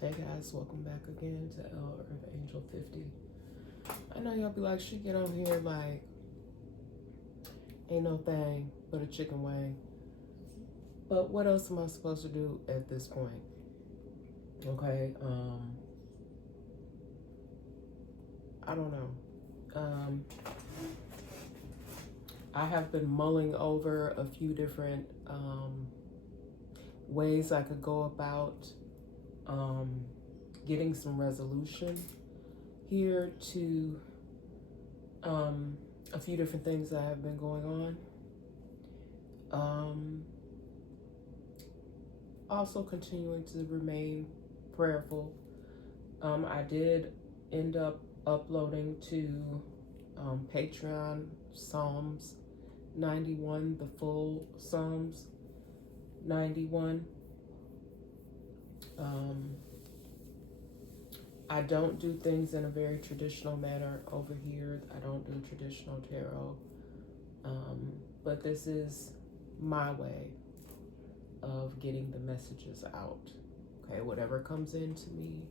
Hey guys, welcome back again to El Earth Angel 50. I know y'all be like, she get on here like ain't no thing but a chicken wing. But what else am I supposed to do at this point? Okay, I don't know. I have been mulling over a few different ways I could go about getting some resolution here to a few different things that have been going on. Also continuing to remain prayerful. I did end up uploading to Patreon Psalms 91, the full Psalms 91. I don't do things in a very traditional manner over here. I don't do traditional tarot. But this is my way of getting the messages out. Okay, whatever comes into me,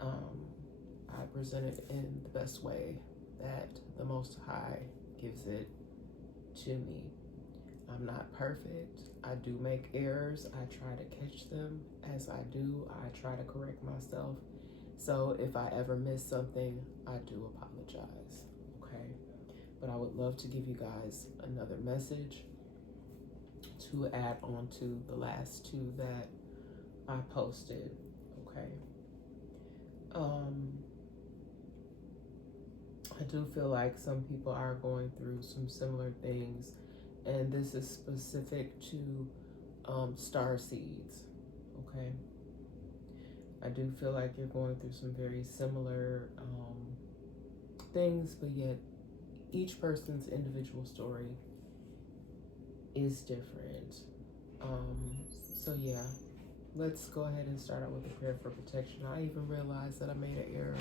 I present it in the best way that the Most High gives it to me. I'm not perfect. I do make errors. I try to catch them as I do. I try to correct myself. So if I ever miss something, I do apologize. Okay? But I would love to give you guys another message to add on to the last two that I posted. Okay? I do feel like some people are going through some similar things, and this is specific to star seeds. Okay? I do feel like you're going through some very similar things, but yet each person's individual story is different. So yeah, let's go ahead and start out with the prayer for protection. I even realized that I made an error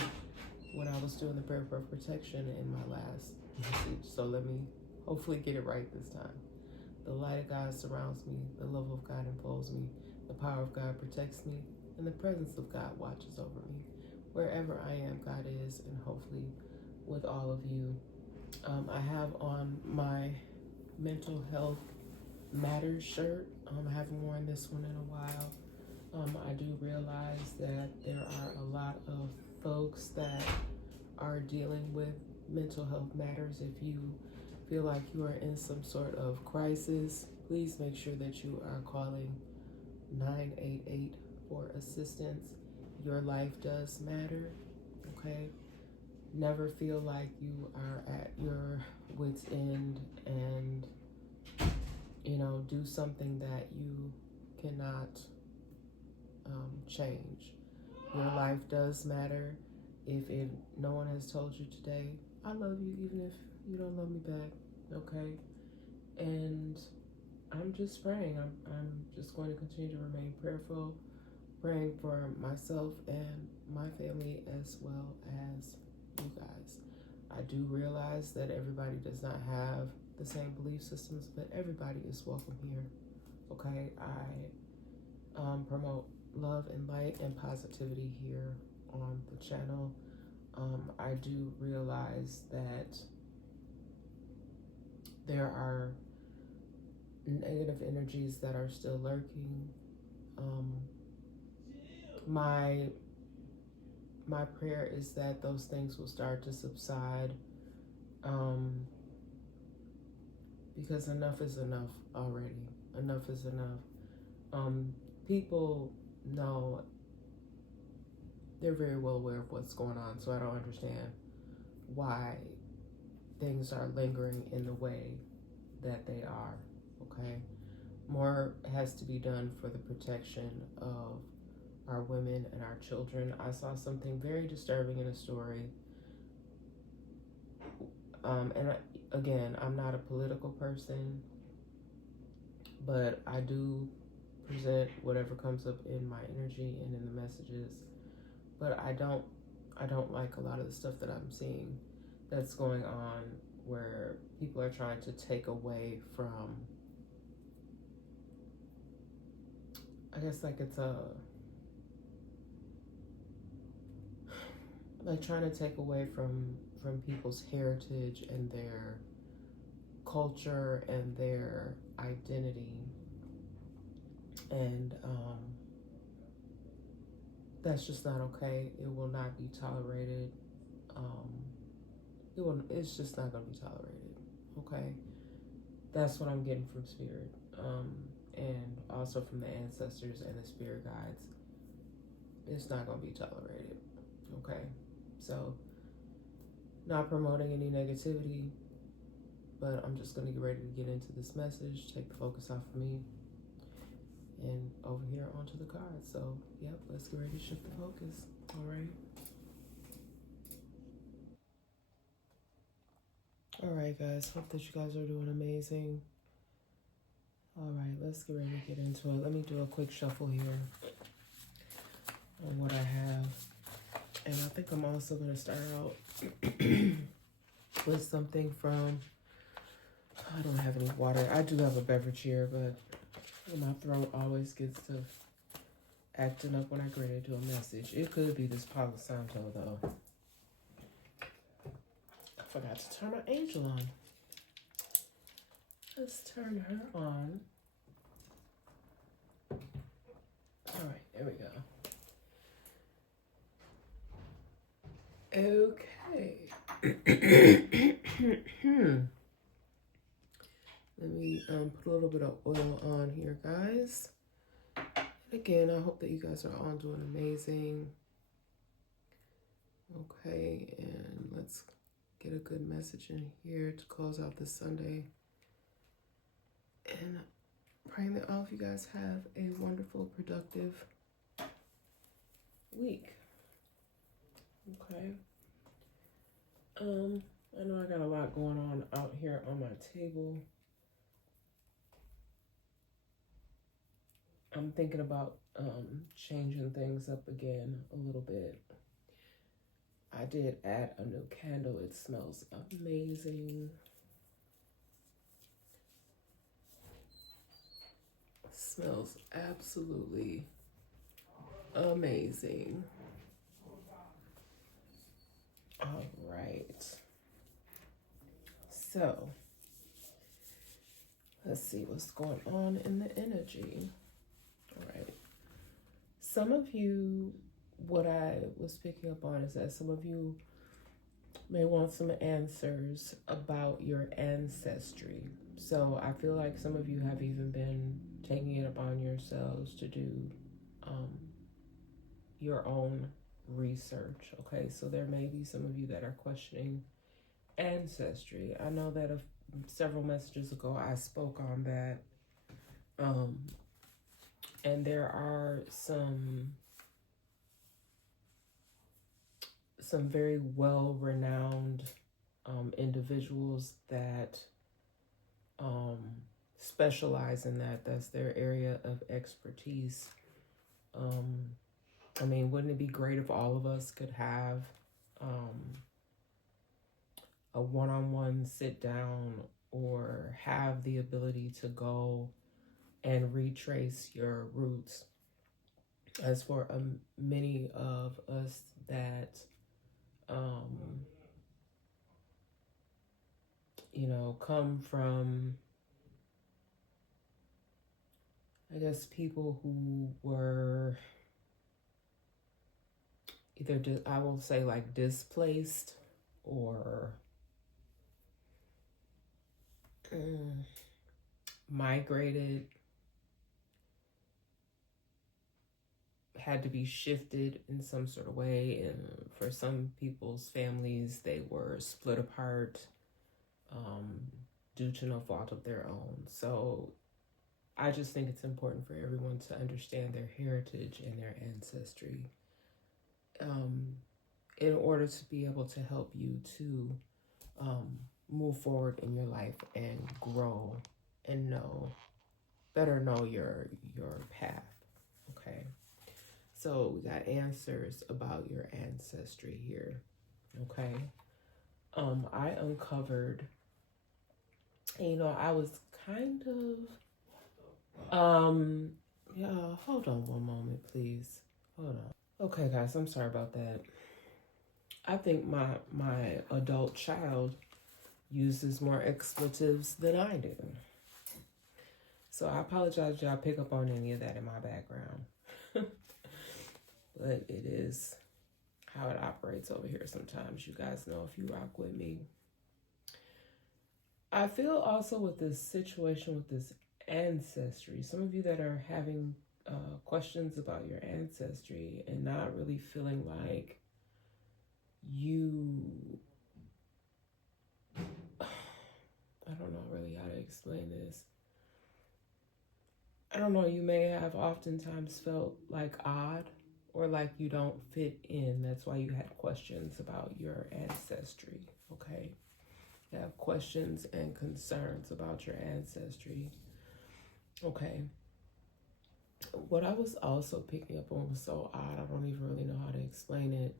when I was doing the prayer for protection in my last message. So let me hopefully get it right this time. The light of God surrounds me. The love of God enfolds me. The power of God protects me. And the presence of God watches over me. Wherever I am, God is, and hopefully with all of you. I have on my Mental Health Matters shirt. I haven't worn this one in a while. I do realize that there are a lot of folks that are dealing with mental health matters. If you feel like you are in some sort of crisis, please make sure that you are calling 988 for assistance. Your life does matter, okay? Never feel like you are at your wit's end and, do something that you cannot change. Your life does matter. If no one has told you today, I love you, even if you don't love me back, okay? And I'm just praying. I'm just going to continue to remain prayerful, praying for myself and my family as well as you guys. I do realize that everybody does not have the same belief systems, but everybody is welcome here, okay? I promote love and light and positivity here on the channel. I do realize that there are negative energies that are still lurking. My prayer is that those things will start to subside, because enough is enough already. Enough is enough. People know, they're very well aware of what's going on, so I don't understand why things are lingering in the way that they are, okay? More has to be done for the protection of our women and our children. I saw something very disturbing in a story. Again, I'm not a political person, but I do present whatever comes up in my energy and in the messages. But I don't like a lot of the stuff that I'm seeing that's going on, where people are trying to take away from, I guess, like it's like trying to take away from people's heritage and their culture and their identity, and that's just not okay. It will not be tolerated. Um, it's just not going to be tolerated. Okay, that's what I'm getting from spirit, and also from the ancestors and the spirit guides. It's not going to be tolerated. Okay, so not promoting any negativity, but I'm just going to get ready to get into this message, take the focus off of me, and over here onto the cards. So, yep, let's get ready to shift the focus. All right. All right, guys. Hope that you guys are doing amazing. All right, let's get ready to get into it. Let me do a quick shuffle here on what I have. And I think I'm also going to start out with something from, I don't have any water. I do have a beverage here, but my throat always gets to acting up when I get ready to do a message. It could be this Palo Santo, though. I forgot to turn my angel on. Let's turn her on. All right, there we go. Okay. Let me put a little bit of oil on here, guys. And again, I hope that you guys are all doing amazing. Okay, and let's get a good message in here to close out this Sunday. And praying that all of you guys have a wonderful, productive week. Okay. I know I got a lot going on out here on my table. I'm thinking about changing things up again a little bit. I did add a new candle. It smells amazing. It smells absolutely amazing. All right. So, let's see what's going on in the energy. All right. Some of you, what I was picking up on is that some of you may want some answers about your ancestry. So I feel like some of you have even been taking it upon yourselves to do your own research. Okay, so there may be some of you that are questioning ancestry. I know that several messages ago I spoke on that, and there are some very well-renowned individuals that specialize in that. That's their area of expertise. I mean, wouldn't it be great if all of us could have a one-on-one sit down, or have the ability to go and retrace your roots? As for many of us that come from, I guess, people who were either, I will say, like, displaced or migrated, had to be shifted in some sort of way. And for some people's families, they were split apart due to no fault of their own. So I just think it's important for everyone to understand their heritage and their ancestry in order to be able to help you to move forward in your life and grow and better know your path. Okay, so we got answers about your ancestry here. Okay, I uncovered, I was kind of yeah, hold on one moment, please. Hold on. Okay, guys, I'm sorry about that. I think my adult child uses more expletives than I do. So I apologize if y'all pick up on any of that in my background. But it is how it operates over here sometimes. You guys know if you rock with me. I feel also with this situation with this ancestry, some of you that are having questions about your ancestry and not really feeling like you, I don't know really how to explain this. I don't know, you may have oftentimes felt like odd or like you don't fit in. That's why you had questions about your ancestry, okay? You have questions and concerns about your ancestry, okay? What I was also picking up on was so odd, I don't even really know how to explain it,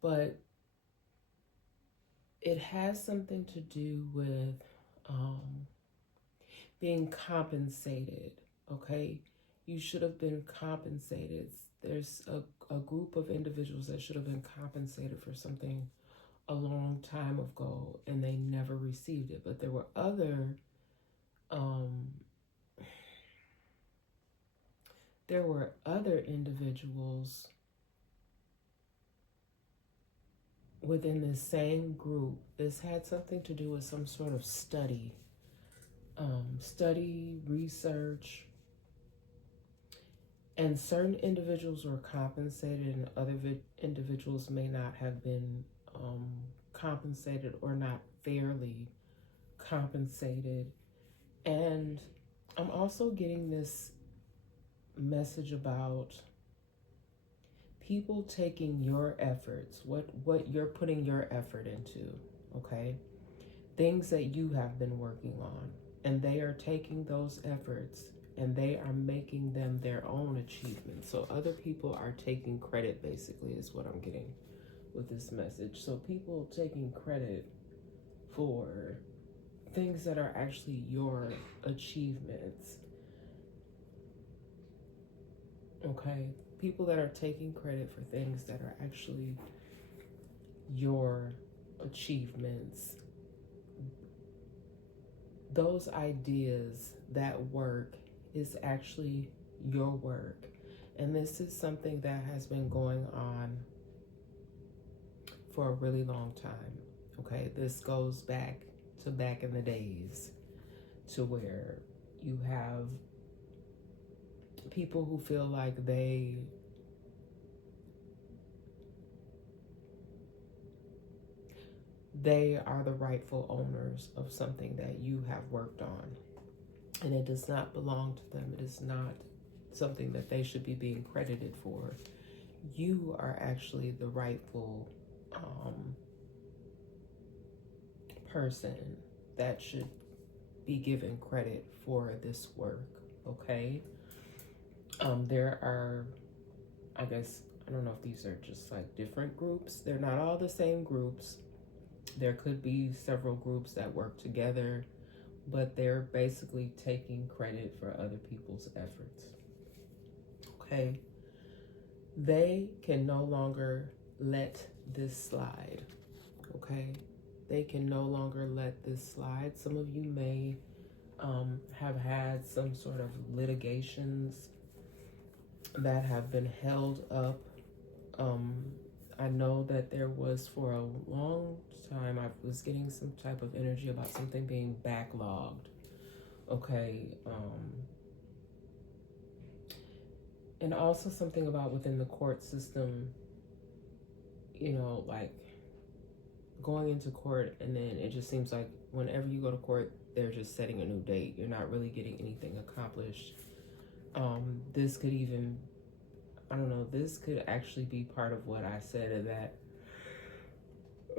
but it has something to do with being compensated, okay? You should have been compensated. There's a group of individuals that should have been compensated for something a long time ago and they never received it. But there were other individuals within the same group. This had something to do with some sort of study, research, and certain individuals were compensated and other individuals may not have been compensated or not fairly compensated. And I'm also getting this message about people taking your efforts, what you're putting your effort into, okay? Things that you have been working on, and they are taking those efforts and they are making them their own achievements. So other people are taking credit, basically, is what I'm getting with this message. So people taking credit for things that are actually your achievements. Okay? People that are taking credit for things that are actually your achievements. Those ideas, that work is actually your work. And this is something that has been going on for a really long time. Okay, this goes back in the days to where you have people who feel like they are the rightful owners of something that you have worked on. And it does not belong to them. It is not something that they should be being credited for. You are actually the rightful person that should be given credit for this work, okay? There are, I guess, I don't know if these are just like different groups. They're not all the same groups. There could be several groups that work together, but they're basically taking credit for other people's efforts, okay? They can no longer let this slide, okay? They can no longer let this slide. Some of you may have had some sort of litigations that have been held up. I know that there was for a long time, I was getting some type of energy about something being backlogged, okay? And also something about within the court system, you know, like going into court and then it just seems like whenever you go to court, they're just setting a new date. You're not really getting anything accomplished. This could even, I don't know, this could actually be part of what I said in that,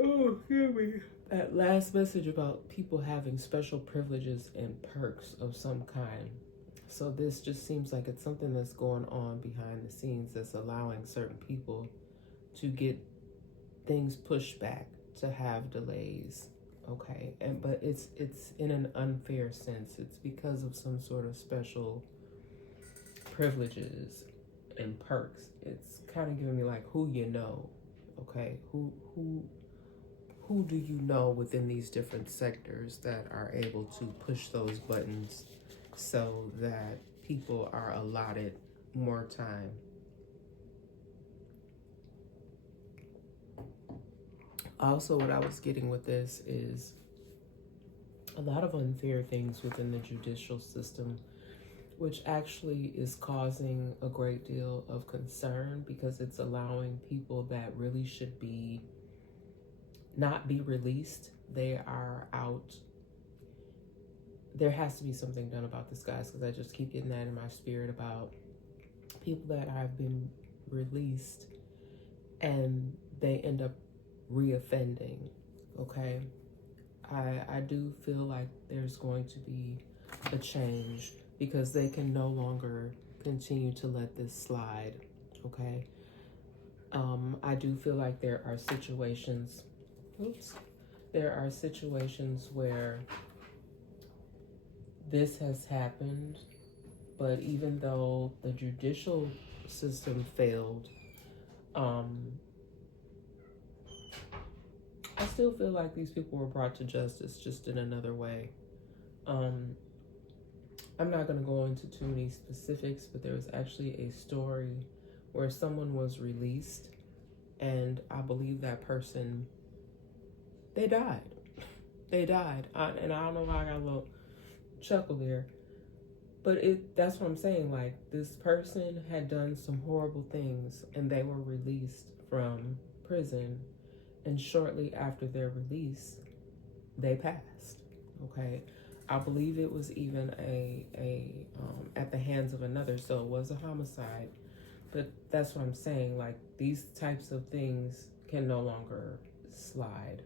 oh, excuse me, that last message about people having special privileges and perks of some kind. So this just seems like it's something that's going on behind the scenes that's allowing certain people to get things pushed back, to have delays, okay? But it's in an unfair sense. It's because of some sort of special privileges and perks. It's kind of giving me like who you know, Okay, who do you know within these different sectors that are able to push those buttons so that people are allotted more time? Also, what I was getting with this is a lot of unfair things within the judicial system, which actually is causing a great deal of concern because it's allowing people that really should be not be released. They are out. There has to be something done about this, guys, because I just keep getting that in my spirit about people that have been released and they end up reoffending. Okay, I do feel like there's going to be a change because they can no longer continue to let this slide. Okay, I do feel like there are situations. There are situations where this has happened, but even though the judicial system failed, I still feel like these people were brought to justice just in another way. I'm not going to go into too many specifics, but there was actually a story where someone was released, and I believe that person, they died. They died. And I don't know why I got a little chuckle there, but that's what I'm saying. Like, this person had done some horrible things, and they were released from prison, and shortly after their release, they passed. Okay, I believe it was even a at the hands of another, so it was a homicide. But that's what I'm saying. Like, these types of things can no longer slide.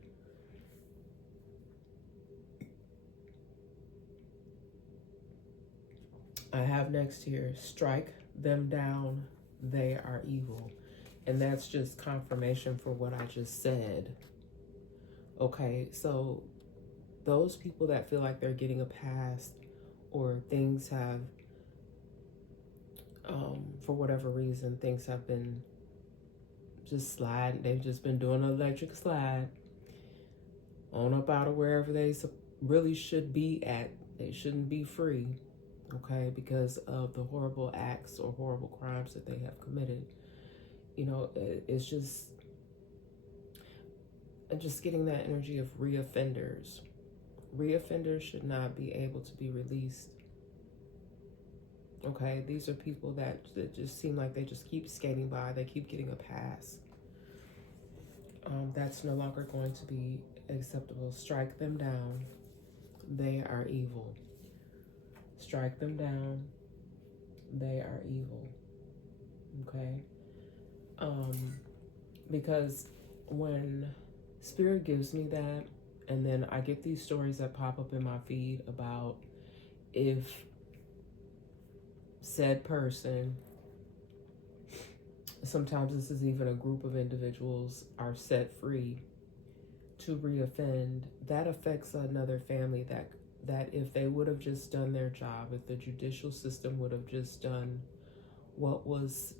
I have next here, strike them down, they are evil. And that's just confirmation for what I just said. Okay, so those people that feel like they're getting a pass or things have, for whatever reason, things have been just sliding. They've just been doing an electric slide on up out of wherever they really should be at. They shouldn't be free, okay, because of the horrible acts or horrible crimes that they have committed. You know, it's just getting that energy of reoffenders. Reoffenders should not be able to be released. Okay, these are people that just seem like they just keep skating by. They keep getting a pass. That's no longer going to be acceptable. Strike them down. They are evil. Strike them down. They are evil. Okay? Because when Spirit gives me that, and then I get these stories that pop up in my feed about if said person, sometimes this is even a group of individuals, are set free to reoffend, that affects another family that if they would have just done their job, if the judicial system would have just done what was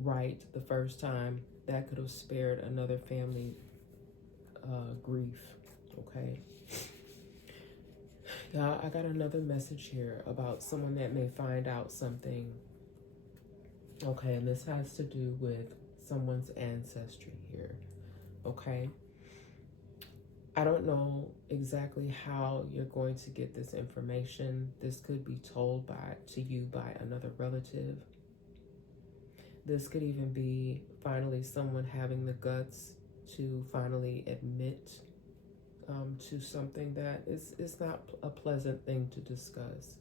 right the first time, that could have spared another family grief. Okay. Now, I got another message here about someone that may find out something. Okay, and this has to do with someone's ancestry here. Okay. I don't know exactly how you're going to get this information. This could be told to you by another relative. This could even be finally someone having the guts to finally admit to something that is not a pleasant thing to discuss.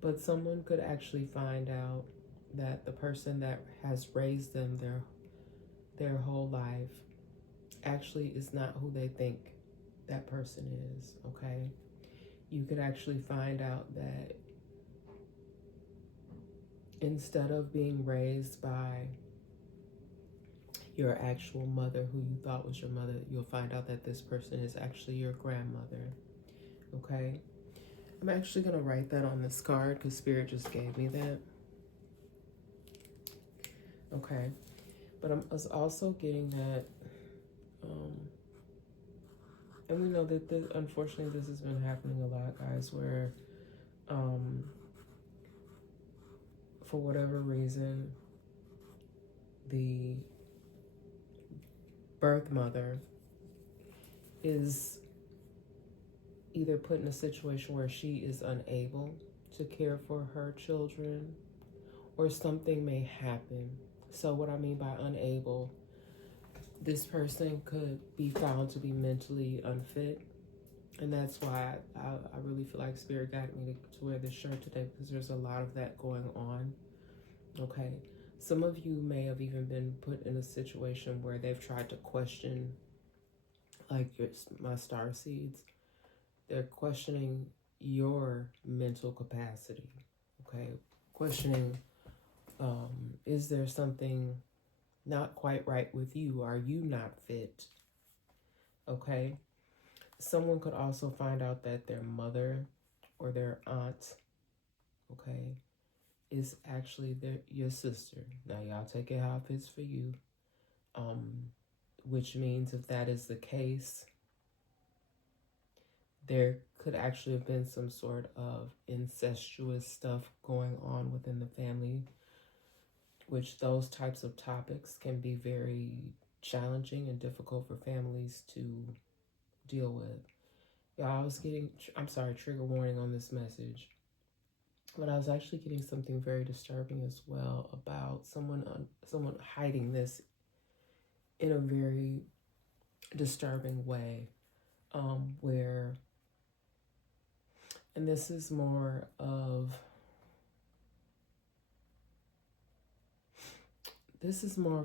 But someone could actually find out that the person that has raised them their whole life actually is not who they think that person is. Okay, you could actually find out that instead of being raised by your actual mother who you thought was your mother, you'll find out that this person is actually your grandmother. Okay, I'm actually going to write that on this card because Spirit just gave me that. Okay, But I'm also getting that, um, and we know that unfortunately this has been happening a lot, guys, where um, for whatever reason, the birth mother is either put in a situation where she is unable to care for her children, or something may happen. So what I mean by unable, this person could be found to be mentally unfit. And that's why I really feel like Spirit guided me to wear this shirt today, because there's a lot of that going on. Okay. Some of you may have even been put in a situation where they've tried to question, like my star seeds. They're questioning your mental capacity. Okay. Questioning, is there something not quite right with you? Are you not fit? Okay. Someone could also find out that their mother or their aunt, okay, is actually your sister. Now, y'all take it how it fits for you. Which means if that is the case, there could actually have been some sort of incestuous stuff going on within the family, which those types of topics can be very challenging and difficult for families to deal with. Y'all, I was getting, I'm sorry, trigger warning on this message, but I was actually getting something very disturbing as well about someone hiding this in a very disturbing way, where, and this is more of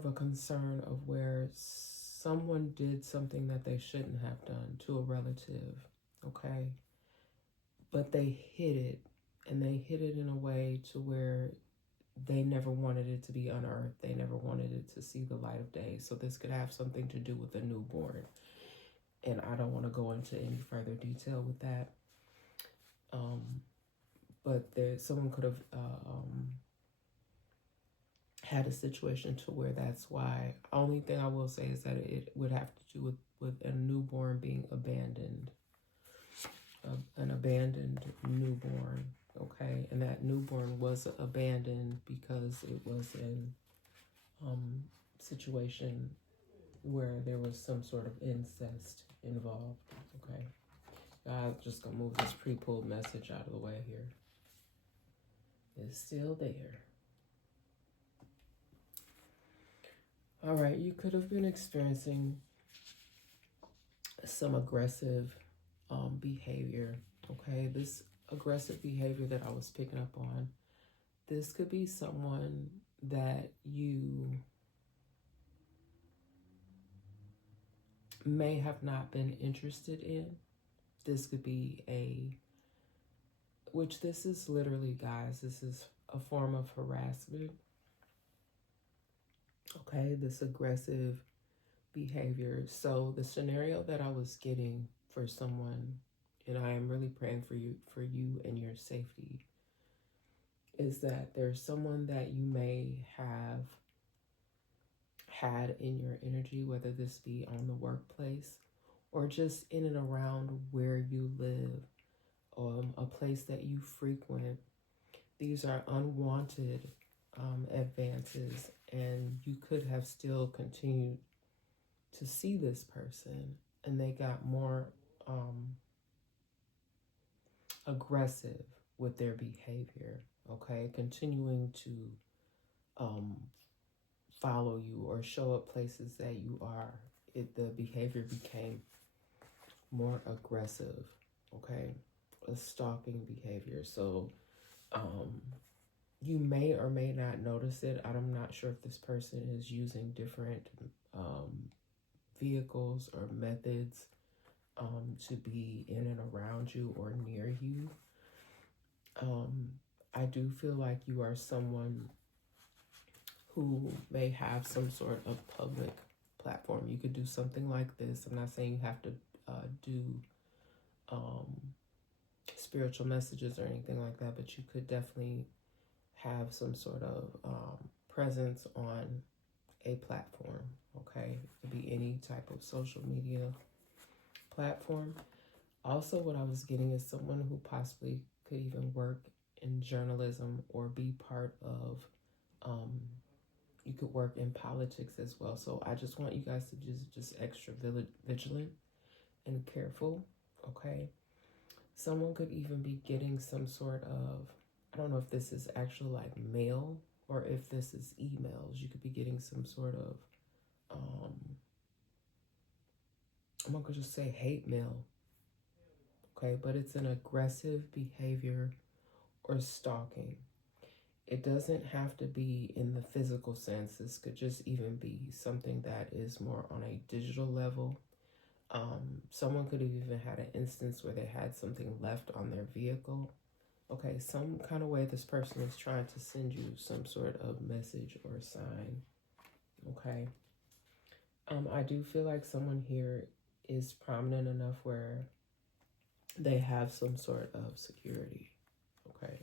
a concern of where someone did something that they shouldn't have done to a relative, okay? But they hid it, and they hid it in a way to where they never wanted it to be unearthed. They never wanted it to see the light of day. So this could have something to do with a newborn. And I don't want to go into any further detail with that. But someone could have had a situation to where that's why. Only thing I will say is that it would have to do with a newborn being abandoned. An abandoned newborn, okay? And that newborn was abandoned because it was in situation where there was some sort of incest involved, okay? I'm just gonna move this pre-pulled message out of the way here. It's still there. All right, you could have been experiencing some aggressive behavior, okay? This aggressive behavior that I was picking up on, this could be someone that you may have not been interested in. This could be which this is literally, guys, this is a form of harassment. Okay, this aggressive behavior. So the scenario that I was getting for someone, and I am really praying for you and your safety, is that there's someone that you may have had in your energy, whether this be on the workplace or just in and around where you live, a place that you frequent. These are unwanted advances, and you could have still continued to see this person, and they got more aggressive with their behavior, okay? Continuing to follow you or show up places that you are. The behavior became more aggressive, okay? A stalking behavior. So you may or may not notice it. I'm not sure if this person is using different vehicles or methods to be in and around you or near you. I do feel like you are someone who may have some sort of public platform. You could do something like this. I'm not saying you have to do spiritual messages or anything like that, but you could definitely have some sort of presence on a platform, okay? It could be any type of social media platform. Also, what I was getting is someone who possibly could even work in journalism or be part of, you could work in politics as well. So I just want you guys to just extra vigilant and careful, okay? Someone could even be getting some sort of, I don't know if this is actually like mail or if this is emails. You could be getting some sort of, I'm not gonna just say hate mail, okay? But it's an aggressive behavior or stalking. It doesn't have to be in the physical sense. This could just even be something that is more on a digital level. Someone could have even had an instance where they had something left on their vehicle. Okay, some kind of way this person is trying to send you some sort of message or sign. Okay. I do feel like someone here is prominent enough where they have some sort of security. Okay.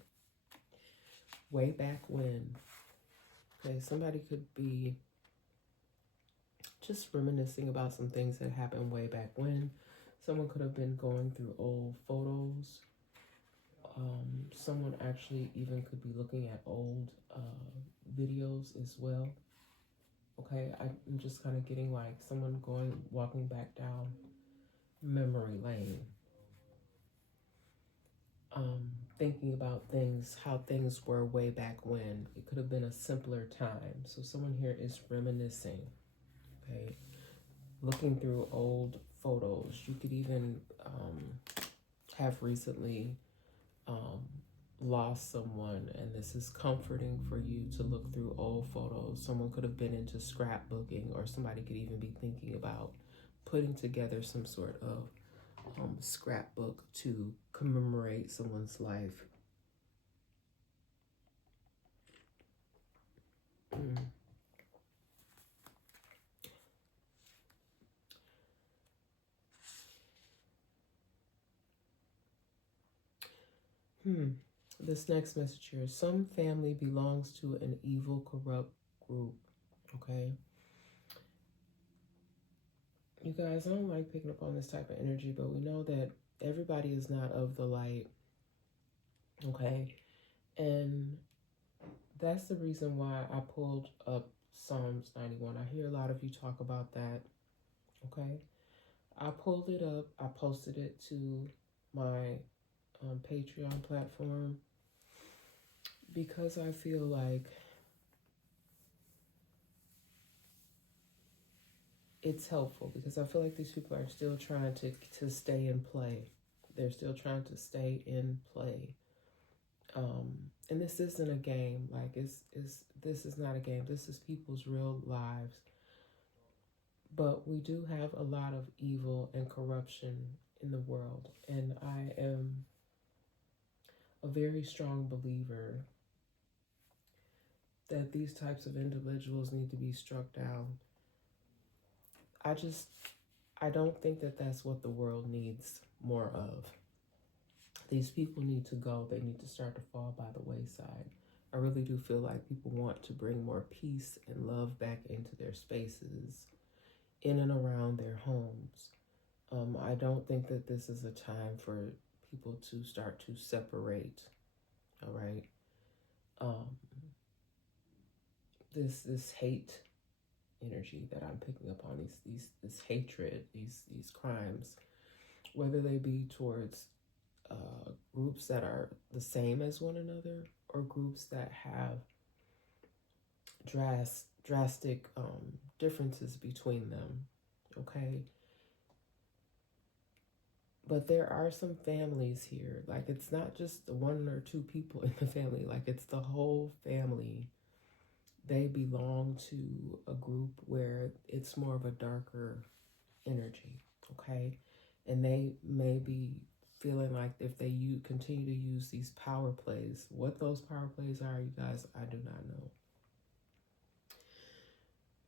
Way back when. Okay, somebody could be just reminiscing about some things that happened way back when. Someone could have been going through old photos. Someone actually even could be looking at old videos as well. Okay, I'm just kind of getting like someone walking back down memory lane. Thinking about things, how things were way back when. It could have been a simpler time. So someone here is reminiscing, okay? Looking through old photos. You could even have recently lost someone, and this is comforting for you to look through old photos. Someone could have been into scrapbooking, or somebody could even be thinking about putting together some sort of scrapbook to commemorate someone's life. This next message here. Some family belongs to an evil, corrupt group. Okay. You guys, I don't like picking up on this type of energy, but we know that everybody is not of the light. Okay. And that's the reason why I pulled up Psalms 91. I hear a lot of you talk about that. Okay. I pulled it up. I posted it to my Patreon platform because I feel like it's helpful, because I feel like these people are still trying to stay in play. They're still trying to stay in play. And this isn't a game. Like this is not a game. This is people's real lives. But we do have a lot of evil and corruption in the world. And I am a very strong believer that these types of individuals need to be struck down. I don't think that that's what the world needs more of. These people need to go. They need to start to fall by the wayside. I really do feel like people want to bring more peace and love back into their spaces, in and around their homes. I don't think that this is a time for people to start to separate. All right. This hate energy that I'm picking up on, this hatred, these crimes, whether they be towards groups that are the same as one another, or groups that have drastic differences between them. Okay. But there are some families here. Like, it's not just the one or two people in the family. Like, it's the whole family. They belong to a group where it's more of a darker energy. Okay. And they may be feeling like if they continue to use these power plays, what those power plays are, you guys, I do not know.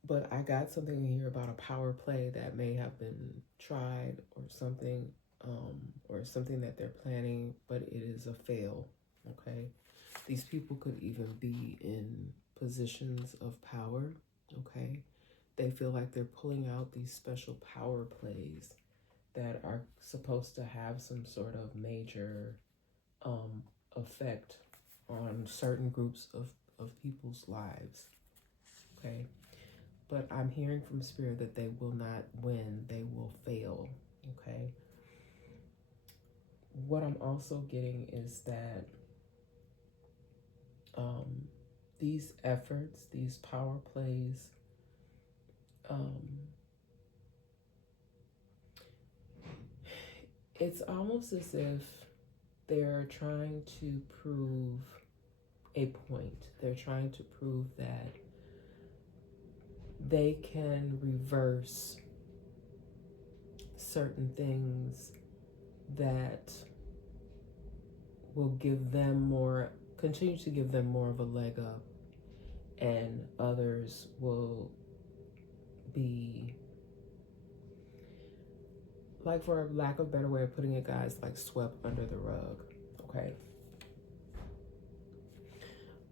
But I got something in here about a power play that may have been tried, or something that they're planning, but it is a fail. Okay. These people could even be in positions of power. Okay, they feel like they're pulling out these special power plays that are supposed to have some sort of major effect on certain groups of people's lives. Okay, but I'm hearing from Spirit that they will not win, they will fail. Okay, what I'm also getting is that these efforts, these power plays, it's almost as if they're trying to prove a point. They're trying to prove that they can reverse certain things that will give them more, continue to give them more of a leg up, and others will be, like, for a lack of a better way of putting it, guys, like swept under the rug. Okay.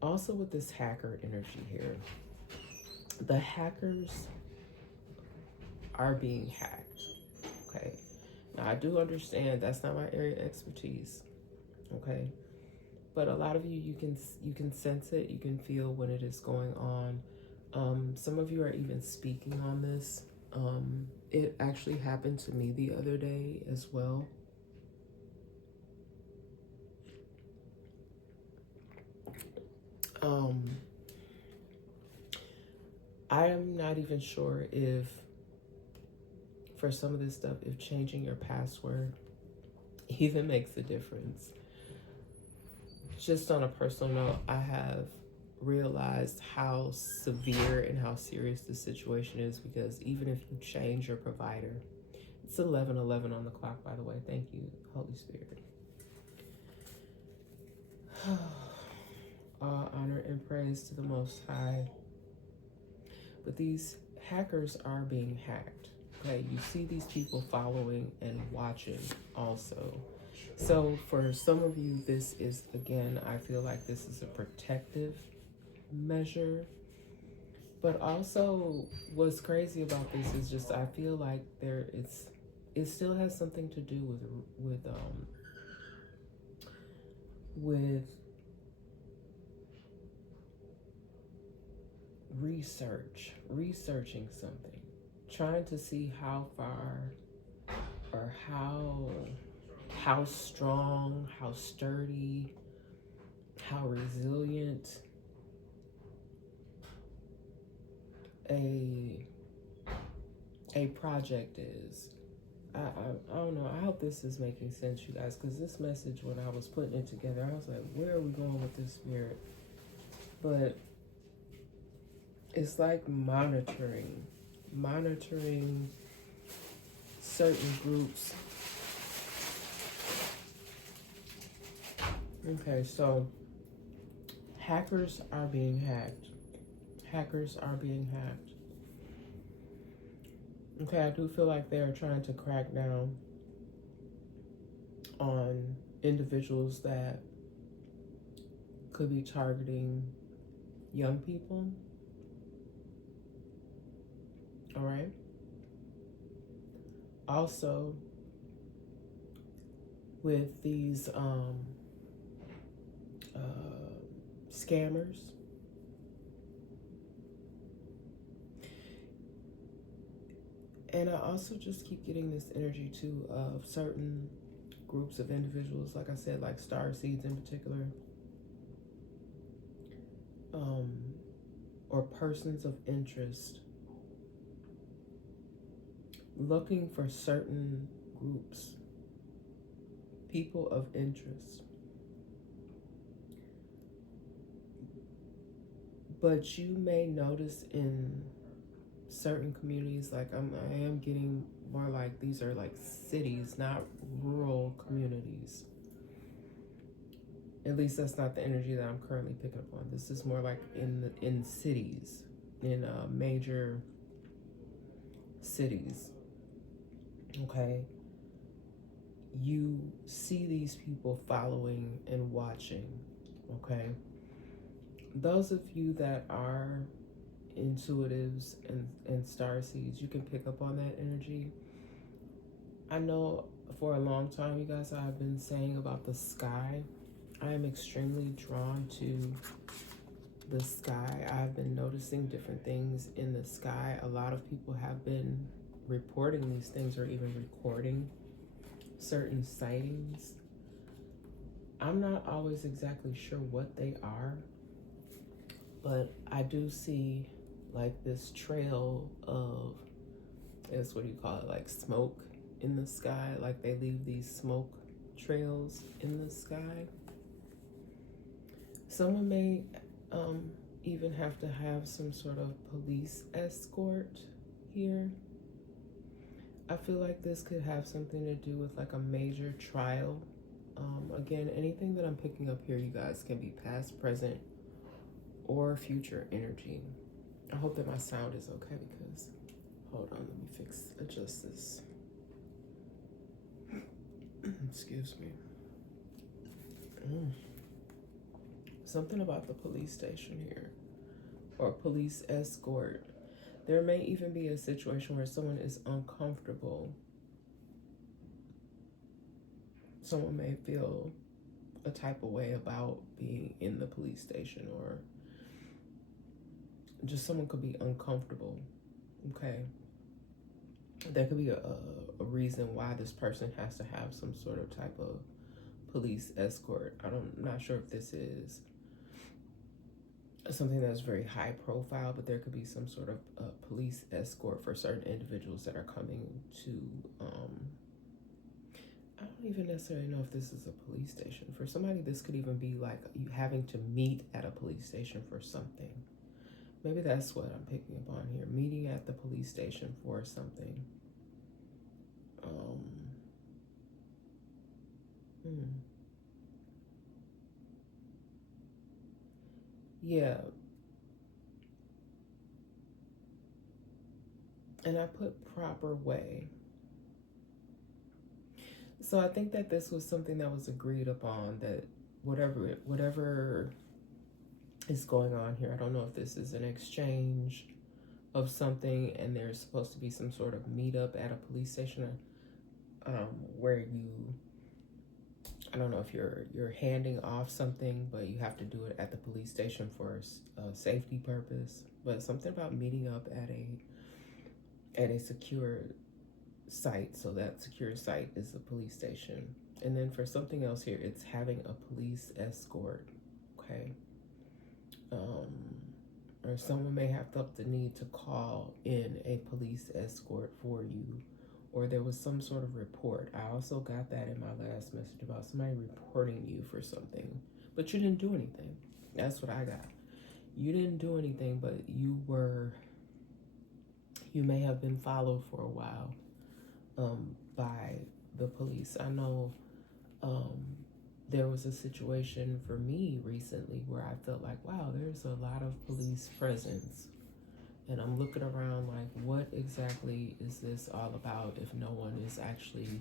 Also, with this hacker energy here, the hackers are being hacked. Okay. Now, I do understand that's not my area of expertise. Okay. But a lot of you can sense it, you can feel when it is going on. Some of you are even speaking on this. It actually happened to me the other day as well. I am not even sure if, for some of this stuff, if changing your password even makes a difference. Just on a personal note, I have realized how severe and how serious the situation is, because even if you change your provider, it's 11:11 on the clock, by the way. Thank you, Holy Spirit. All honor and praise to the Most High. But these hackers are being hacked. Okay, you see these people following and watching also. So for some of you, this is, again, I feel like this is a protective measure. But also, what's crazy about this is just, I feel like it still has something to do with researching something, trying to see how far or how strong, how sturdy, how resilient a project is. I don't know. I hope this is making sense, you guys, because this message, when I was putting it together, I was like, where are we going with this, Spirit? But it's like monitoring certain groups. Okay, so hackers are being hacked. Hackers are being hacked. Okay, I do feel like they are trying to crack down on individuals that could be targeting young people. All right. Also, with these scammers, and I also just keep getting this energy too of certain groups of individuals, like I said, like star seeds in particular, or persons of interest, looking for certain groups, people of interest. But you may notice in certain communities, like I am getting more like these are like cities, not rural communities. At least that's not the energy that I'm currently picking up on. This is more like in cities, in major cities. Okay, you see these people following and watching. Okay, those of you that are intuitives and star seeds, you can pick up on that energy. I know for a long time, you guys, I've been saying about the sky. I am extremely drawn to the sky. I've been noticing different things in the sky. A lot of people have been reporting these things or even recording certain sightings. I'm not always exactly sure what they are, but I do see like this trail of, is what do you call it, like smoke in the sky. Like they leave these smoke trails in the sky. Someone may even have to have some sort of police escort here. I feel like this could have something to do with like a major trial. Again, anything that I'm picking up here, you guys, can be past, present, or future energy. I hope that my sound is okay because, hold on, let me adjust this. Excuse me. Something about the police station here, or police escort. There may even be a situation where someone is uncomfortable. Someone may feel a type of way about being in the police station, or just someone could be uncomfortable. Okay. There could be a reason why this person has to have some sort of type of police escort. I'm not sure if this is something that's very high profile, but there could be some sort of police escort for certain individuals that are coming to, I don't even necessarily know if this is a police station. For somebody, this could even be like you having to meet at a police station for something. Maybe that's what I'm picking up on here. Meeting at the police station for something. Yeah. And I put proper way. So I think that this was something that was agreed upon, that whatever is going on here, I don't know if this is an exchange of something and there's supposed to be some sort of meetup at a police station, where you, I don't know if you're handing off something, but you have to do it at the police station for a safety purpose. But something about meeting up at a secure site. So that secure site is the police station. And then for something else here, it's having a police escort. Okay. Or someone may have felt the need to call in a police escort for you, or there was some sort of report. I also got that in my last message about somebody reporting you for something, but you didn't do anything. That's what I got. You didn't do anything, but you may have been followed for a while by the police. I know there was a situation for me recently where I felt like, wow, there's a lot of police presence. And I'm looking around like, what exactly is this all about if no one is actually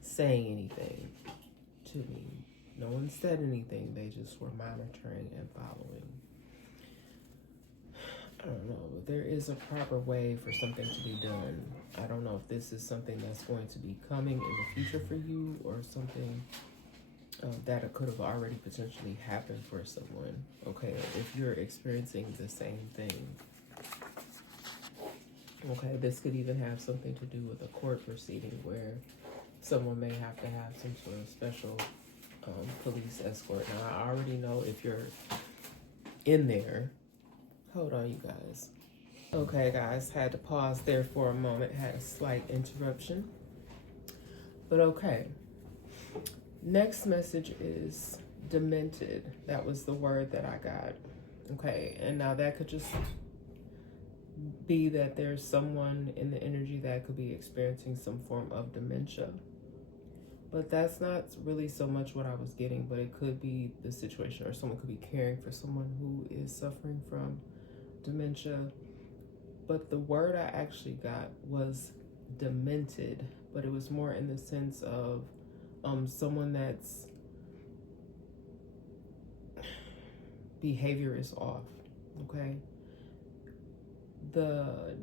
saying anything to me? No one said anything. They just were monitoring and following. I don't know. There is a proper way for something to be done. I don't know if this is something that's going to be coming in the future for you, or something that could have already potentially happened for someone. Okay, if you're experiencing the same thing. Okay, this could even have something to do with a court proceeding where someone may have to have some sort of special police escort. Now, I already know if you're in there. Hold on, you guys. Okay, guys, had to pause there for a moment. Had a slight interruption. But okay. Next message is demented. That was the word that I got. Okay, and now that could just be that there's someone in the energy that could be experiencing some form of dementia. But that's not really so much what I was getting, but it could be the situation, or someone could be caring for someone who is suffering from dementia. But the word I actually got was demented, but it was more in the sense of someone that's behavior is off. Okay, the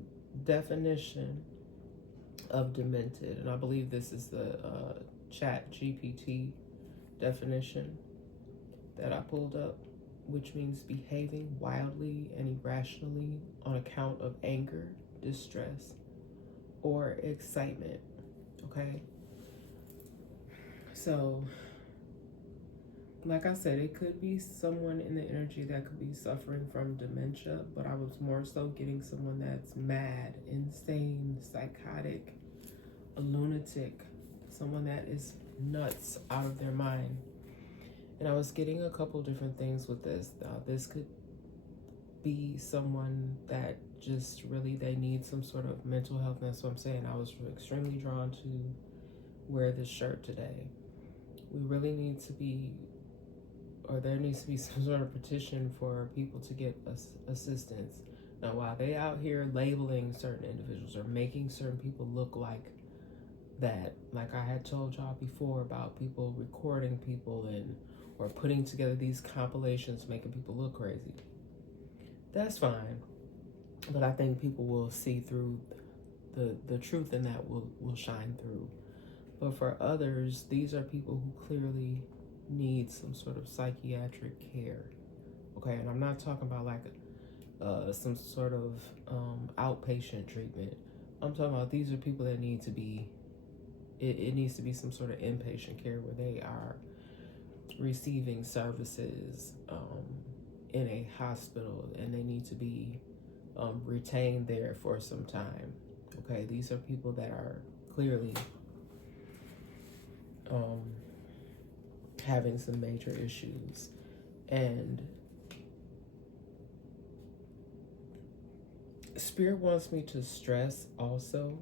definition of demented, and I believe this is the Chat GPT definition that I pulled up, which means behaving wildly and irrationally on account of anger, distress, or excitement. Okay? So, like I said, it could be someone in the energy that could be suffering from dementia, but I was more so getting someone that's mad, insane, psychotic, a lunatic, someone that is nuts out of their mind. And I was getting a couple different things with this. This could be someone that just really, they need some sort of mental health. And that's what I'm saying. I was extremely drawn to wear this shirt today. We really need to be, or there needs to be some sort of petition for people to get assistance. Now, while they out here labeling certain individuals or making certain people look like that, like I had told y'all before about people recording people and or putting together these compilations making people look crazy, that's fine. But I think people will see through the truth, and that will shine through. But for others, these are people who clearly need some sort of psychiatric care. Okay, and I'm not talking about like some sort of outpatient treatment. I'm talking about these are people that need to be, it needs to be some sort of inpatient care where they are receiving services in a hospital, and they need to be retained there for some time. Okay, these are people that are clearly having some major issues. And Spirit wants me to stress also,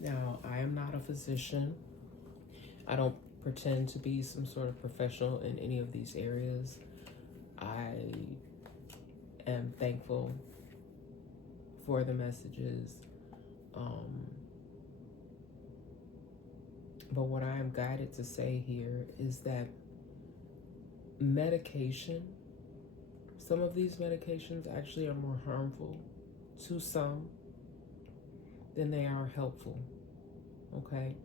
now I am not a physician. I don't pretend to be some sort of professional in any of these areas. I am thankful for the messages. But what I am guided to say here is that medication, some of these medications actually are more harmful to some than they are helpful. Okay?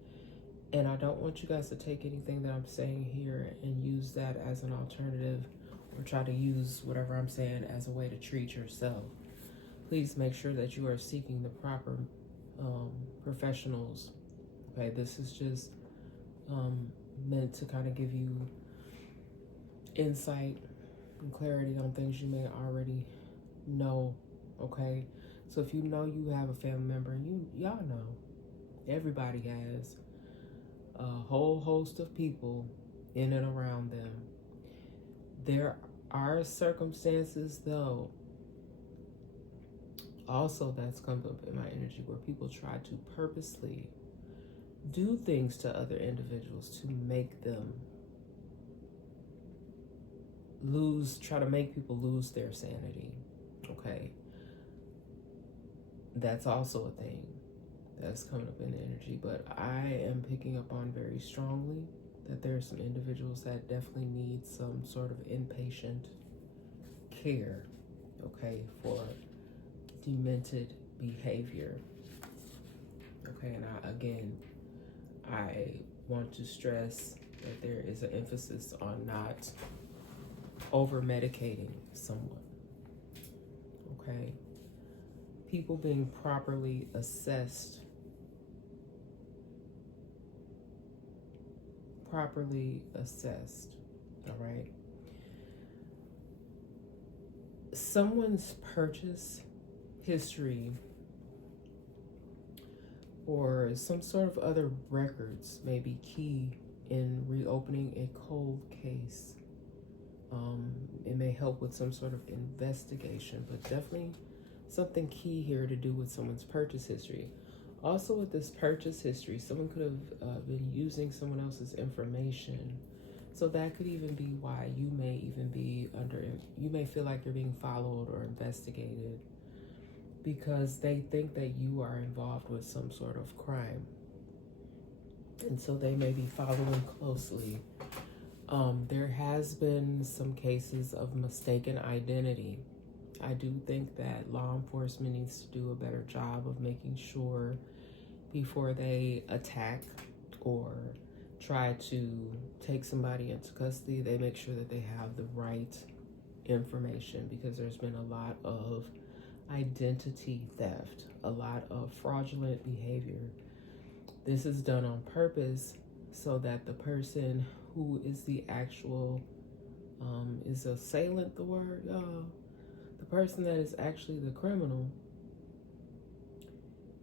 And I don't want you guys to take anything that I'm saying here and use that as an alternative, or try to use whatever I'm saying as a way to treat yourself. Please make sure that you are seeking the proper professionals. Okay, this is just meant to kind of give you insight and clarity on things you may already know. Okay, so if you know you have a family member, and y'all know, everybody has a whole host of people in and around them. There are circumstances, though, also that's come up in my energy, where people try to purposely do things to other individuals to make them try to make people lose their sanity. Okay, that's also a thing that's coming up in the energy. But I am picking up on very strongly that there are some individuals that definitely need some sort of inpatient care, okay, for demented behavior. Okay, and I want to stress that there is an emphasis on not over medicating someone. Okay, people being properly assessed, all right? Someone's purchase history or some sort of other records may be key in reopening a cold case. It may help with some sort of investigation, but definitely something key here to do with someone's purchase history. Also, with this purchase history, someone could have been using someone else's information. So that could even be why you may even be you may feel like you're being followed or investigated, because they think that you are involved with some sort of crime. And so they may be following closely. There has been some cases of mistaken identity. I do think that law enforcement needs to do a better job of making sure before they attack or try to take somebody into custody, they make sure that they have the right information, because there's been a lot of identity theft, a lot of fraudulent behavior. This is done on purpose so that the person who is the actual is assailant the word, y'all? The person that is actually the criminal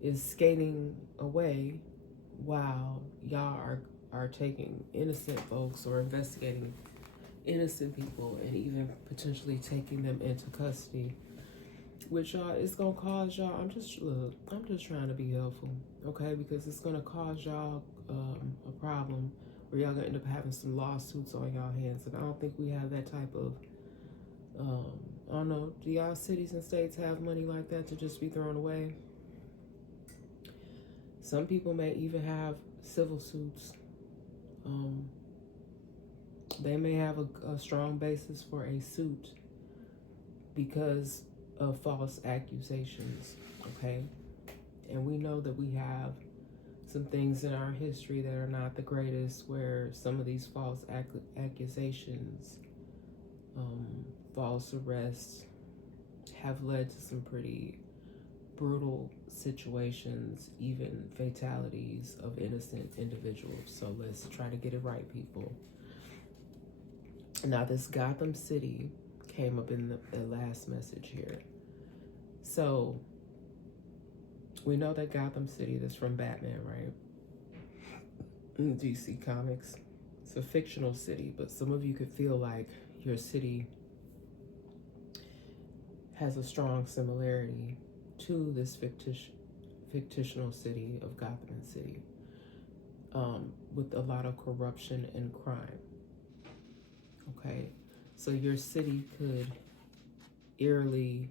is skating away while y'all are taking innocent folks or investigating innocent people and even potentially taking them into custody. Which y'all, it's gonna cause y'all. I'm just trying to be helpful, okay? Because it's gonna cause y'all a problem where y'all gonna end up having some lawsuits on y'all hands, and I don't think we have that type of. I don't know. Do y'all cities and states have money like that to just be thrown away? Some people may even have civil suits. They may have a strong basis for a suit because of false accusations, okay? And we know that we have some things in our history that are not the greatest, where some of these false accusations, false arrests have led to some pretty brutal situations, even fatalities of innocent individuals. So let's try to get it right, people. Now, this Gotham City came up in the last message here. So we know that Gotham City, that's from Batman, right? In DC Comics. It's a fictional city, but some of you could feel like your city has a strong similarity to this fictional city of Gotham City, with a lot of corruption and crime. Okay, so your city could eerily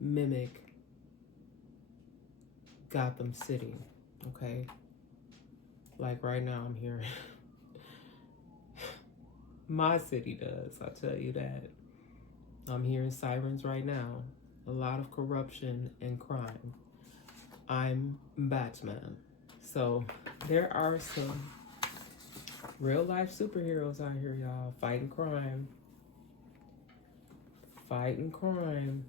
mimic Gotham City. Okay, like right now I'm hearing my city does, I'll tell you that. I'm hearing sirens right now, a lot of corruption and crime. I'm Batman. So there are some real life superheroes out here, y'all, fighting crime. Fighting crime.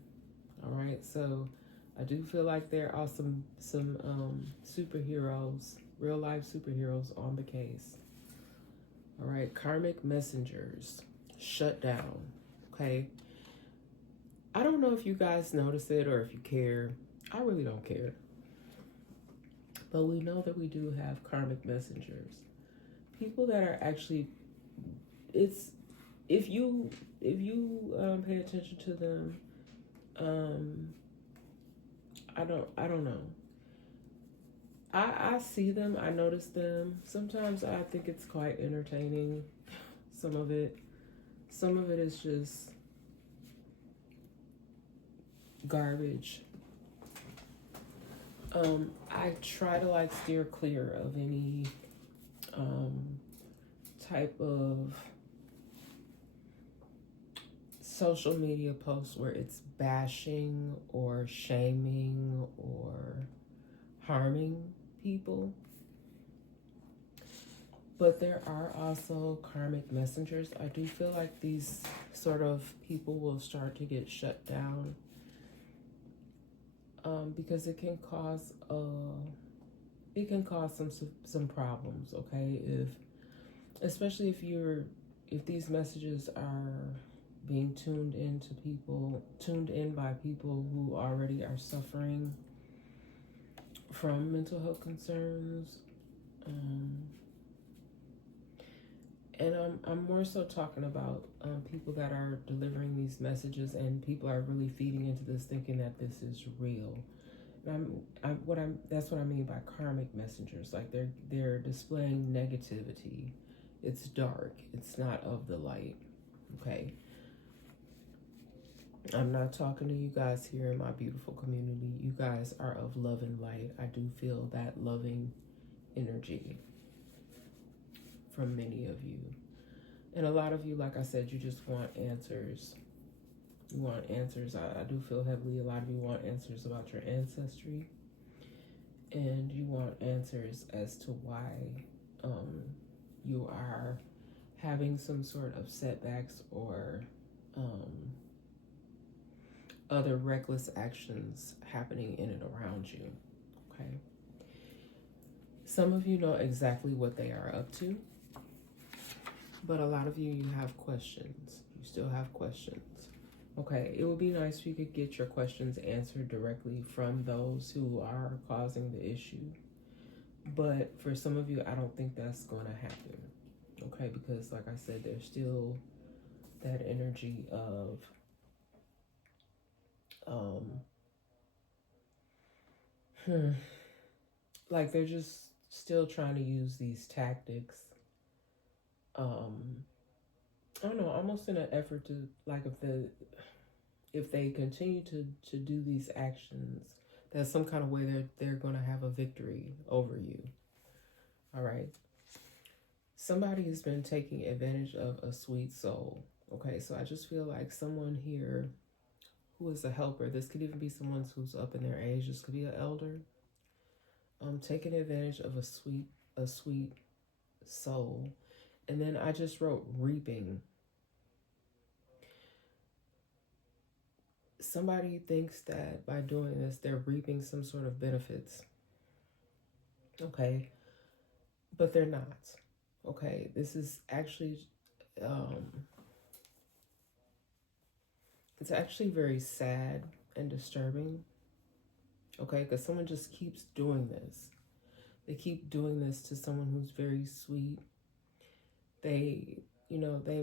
All right, so I do feel like there are some superheroes, real life superheroes on the case. All right, karmic messengers shut down. Okay, I don't know if you guys notice it or if you care. I really don't care. But we know that we do have karmic messengers. People that are actually, it's, if you pay attention to them, I don't know. I see them, I notice them. Sometimes I think it's quite entertaining. Some of it is just garbage. I try to steer clear of any type of social media posts where it's bashing or shaming or harming people. But there are also karmic messengers. I do feel like these sort of people will start to get shut down, because it can cause some problems. Okay, especially if these messages are being tuned in by people who already are suffering from mental health concerns. And I'm more so talking about people that are delivering these messages, and people are really feeding into this, thinking that this is real. And that's what I mean by karmic messengers. Like they're displaying negativity. It's dark. It's not of the light. Okay. I'm not talking to you guys here in my beautiful community. You guys are of love and light. I do feel that loving energy from many of you. And a lot of you, like I said, you just want answers. You want answers. I do feel heavily a lot of you want answers about your ancestry. And you want answers as to why you are having some sort of setbacks or other reckless actions happening in and around you. Okay. Some of you know exactly what they are up to, but a lot of you have questions. You still have questions. Okay, it would be nice if you could get your questions answered directly from those who are causing the issue. But for some of you, I don't think that's going to happen. Okay, because like I said, there's still that energy of like they're just still trying to use these tactics. I don't know, almost in an effort to, like, if they continue to do these actions, there's some kind of way they're going to have a victory over you. All right. Somebody has been taking advantage of a sweet soul. Okay, so I just feel like someone here who is a helper, this could even be someone who's up in their age, this could be an elder, taking advantage of a sweet soul. And then I just wrote reaping. Somebody thinks that by doing this, they're reaping some sort of benefits. Okay, but they're not. Okay, this is actually, it's actually very sad and disturbing. Okay, because someone just keeps doing this. They keep doing this to someone who's very sweet. They, they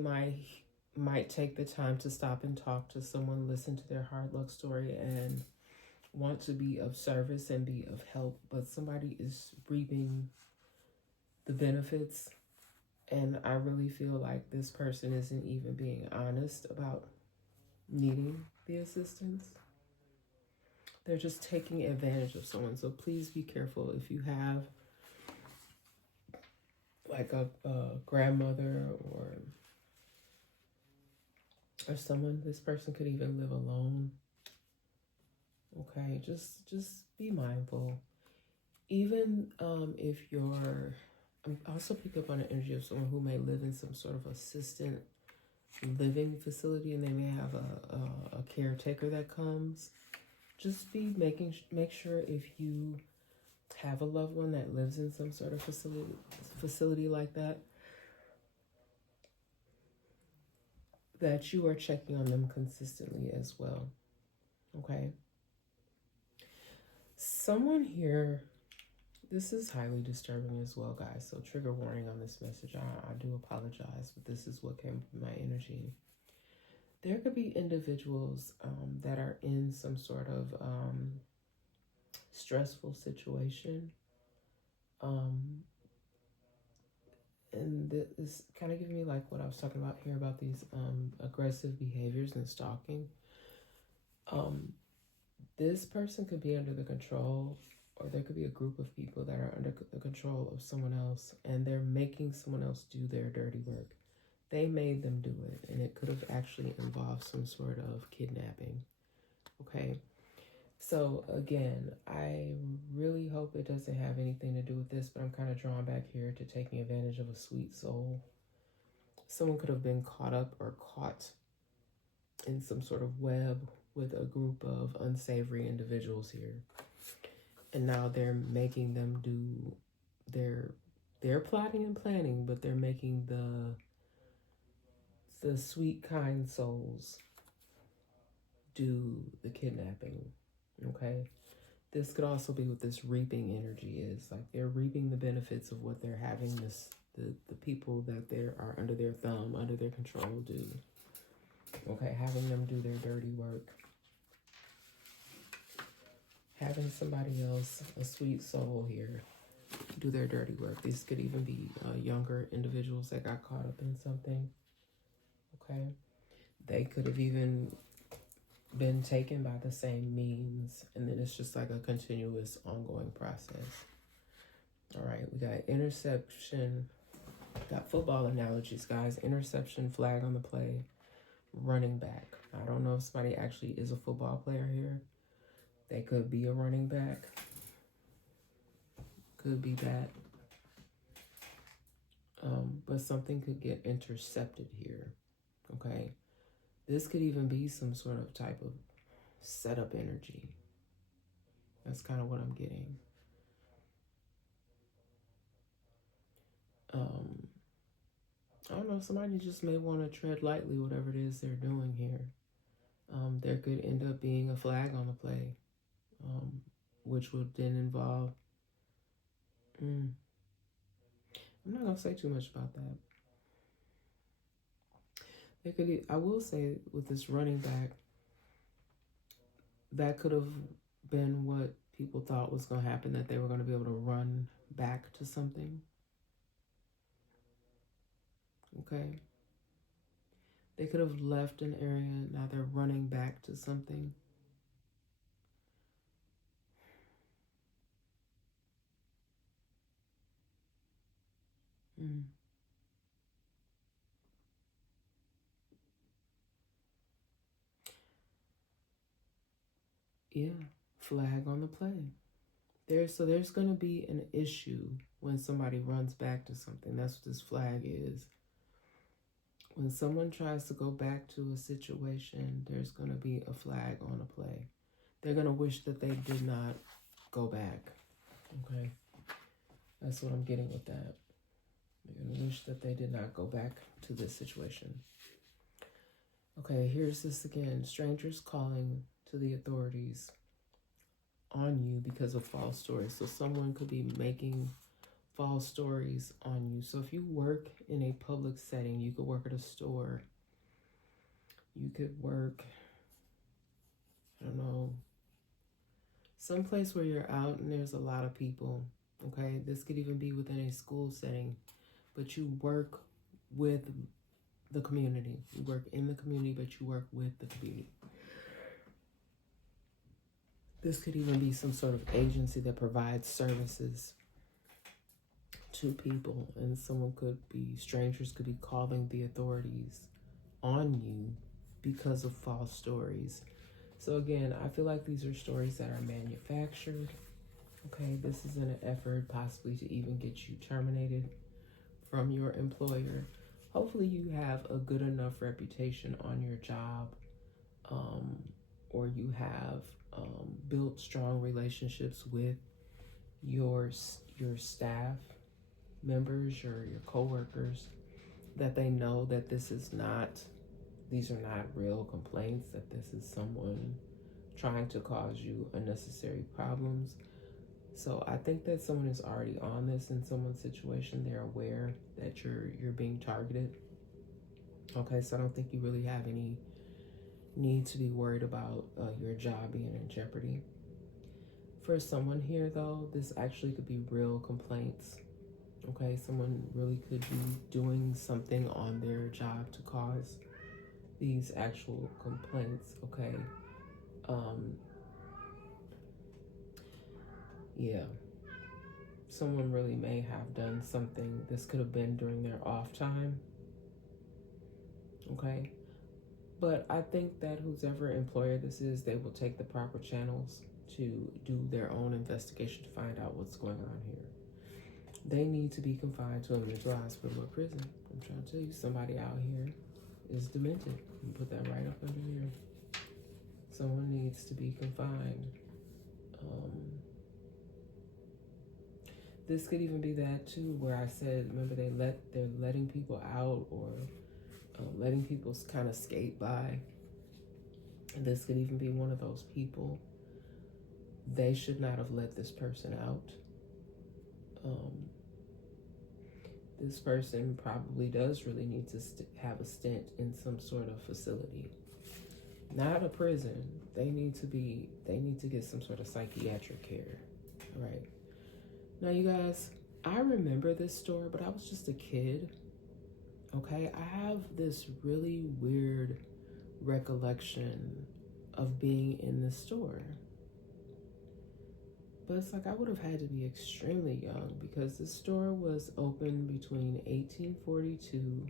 might take the time to stop and talk to someone, listen to their hard luck story, and want to be of service and be of help, but somebody is reaping the benefits. And I really feel like this person isn't even being honest about needing the assistance. They're just taking advantage of someone. So please be careful if you have like a grandmother or someone. This person could even live alone. Okay, just be mindful. Even if you're, I also pick up on the energy of someone who may live in some sort of assistant living facility, and they may have a caretaker that comes. Just make sure if you have a loved one that lives in some sort of facility like that, that you are checking on them consistently as well. Okay. Someone here, this is highly disturbing as well, guys. So trigger warning on this message. I do apologize, but this is what came from my energy. There could be individuals that are in some sort of stressful situation. And this kind of giving me like what I was talking about here about these aggressive behaviors and stalking. This person could be under the control, or there could be a group of people that are under the control of someone else, and they're making someone else do their dirty work. They made them do it, and it could have actually involved some sort of kidnapping. Okay. So again, I really hope it doesn't have anything to do with this, but I'm kind of drawn back here to taking advantage of a sweet soul. Someone could have been caught up or caught in some sort of web with a group of unsavory individuals here. And now they're making them do they're plotting and planning, but they're making the sweet, kind souls do the kidnapping. Okay. This could also be what this reaping energy is. Like they're reaping the benefits of what they're having the people that they are under their thumb, under their control do. Okay, having them do their dirty work. Having somebody else, a sweet soul here, do their dirty work. These could even be younger individuals that got caught up in something. Okay. They could have even been taken by the same means, and then it's just like a continuous ongoing process. All right, we got interception, Got football analogies, guys. Interception, flag on the play, running back. I don't know if somebody actually is a football player here. They could be a running back. Could be that. But something could get intercepted here. Okay. This could even be some sort of type of setup energy. That's kind of what I'm getting. I don't know, somebody just may want to tread lightly, whatever it is they're doing here. There could end up being a flag on the play, which would then involve, I'm not going to say too much about that. There could, I will say with this running back, that could have been what people thought was going to happen, that they were going to be able to run back to something. Okay. They could have left an area, now they're running back to something. Yeah, flag on the play. There's going to be an issue when somebody runs back to something. That's what this flag is. When someone tries to go back to a situation, there's going to be a flag on a play. They're going to wish that they did not go back. Okay? That's what I'm getting with that. They're going to wish that they did not go back to this situation. Okay, here's this again. Strangers calling to the authorities on you because of false stories. So someone could be making false stories on you. So if you work in a public setting, you could work at a store, you could work, I don't know, someplace where you're out and there's a lot of people. Okay, this could even be within a school setting, but you work with the community. You work in the community, but you work with the community. This could even be some sort of agency that provides services to people, and strangers could be calling the authorities on you because of false stories. So again, I feel like these are stories that are manufactured. Okay, this is in an effort possibly to even get you terminated from your employer. Hopefully you have a good enough reputation on your job, or you have built strong relationships with your staff members or your coworkers, that they know that these are not real complaints, that this is someone trying to cause you unnecessary problems. So I think that someone is already on this in someone's situation. They're aware that you're being targeted. Okay, so I don't think you really have any need to be worried about your job being in jeopardy. For someone here, though, this actually could be real complaints. Okay, someone really could be doing something on their job to cause these actual complaints. Okay. Yeah. Someone really may have done something. This could have been during their off time. Okay. But I think that whoever employer this is, they will take the proper channels to do their own investigation to find out what's going on here. They need to be confined to a mental hospital or prison. I'm trying to tell you, somebody out here is demented. You put that right up under here. Someone needs to be confined. This could even be that too, where I said, remember they're letting people out, or letting people kind of skate by. And this could even be one of those people. They should not have let this person out. This person probably does really need to have a stint in some sort of facility, not a prison. They need to get some sort of psychiatric care. All right. Now, you guys, I remember this store, but I was just a kid. Okay, I have this really weird recollection of being in the store. But it's like I would have had to be extremely young because the store was open between 1842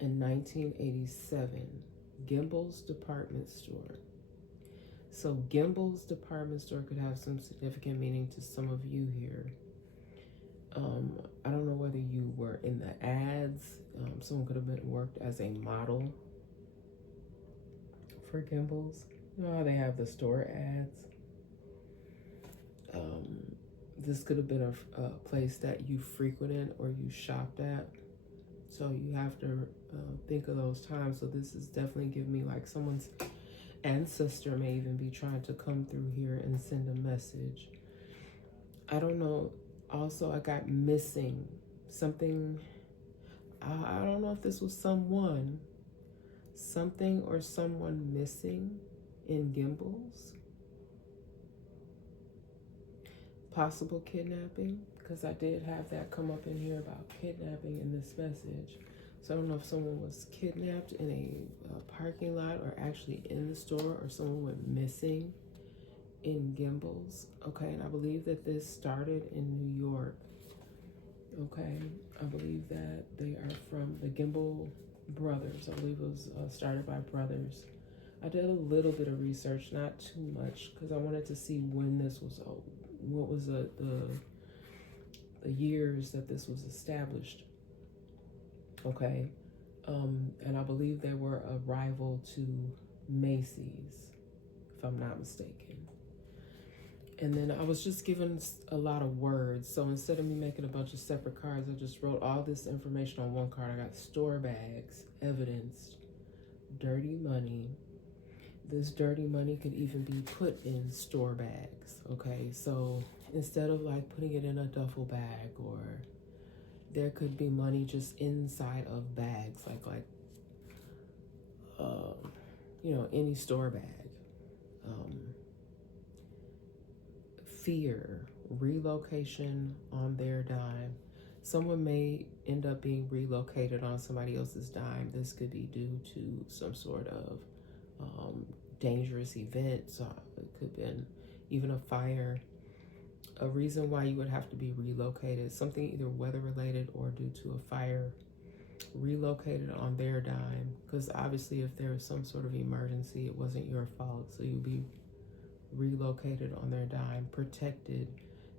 and 1987. Gimbel's department store. So Gimbel's department store could have some significant meaning to some of you here. I don't know whether you were in the ads. Someone could have worked as a model for Gimbel's. You know how they have the store ads? This could have been a place that you frequented or you shopped at. So you have to think of those times. So this is definitely giving me like someone's ancestor may even be trying to come through here and send a message. I don't know. Also, I got missing something. I don't know if this was something or someone missing in Gimbel's. Possible kidnapping, because I did have that come up in here about kidnapping in this message. So I don't know if someone was kidnapped in a parking lot or actually in the store, or someone went missing in Gimbel's. Okay, and I believe that this started in New York. Okay, I believe that they are from the Gimbel brothers. I believe it was started by brothers. I did a little bit of research, not too much, because I wanted to see when this was, what was the years that this was established. Okay, and I believe they were a rival to Macy's, if I'm not mistaken. And then I was just given a lot of words. So instead of me making a bunch of separate cards, I just wrote all this information on one card. I got store bags, evidence, dirty money. This dirty money could even be put in store bags. Okay, so instead of like putting it in a duffel bag, or there could be money just inside of bags, like any store bag. Fear, relocation on their dime. Someone may end up being relocated on somebody else's dime. This could be due to some sort of dangerous event. So it could have been even a fire. A reason why you would have to be relocated, something either weather related or due to a fire, relocated on their dime. Because obviously if there was some sort of emergency, it wasn't your fault. So you'd be relocated on their dime, protected.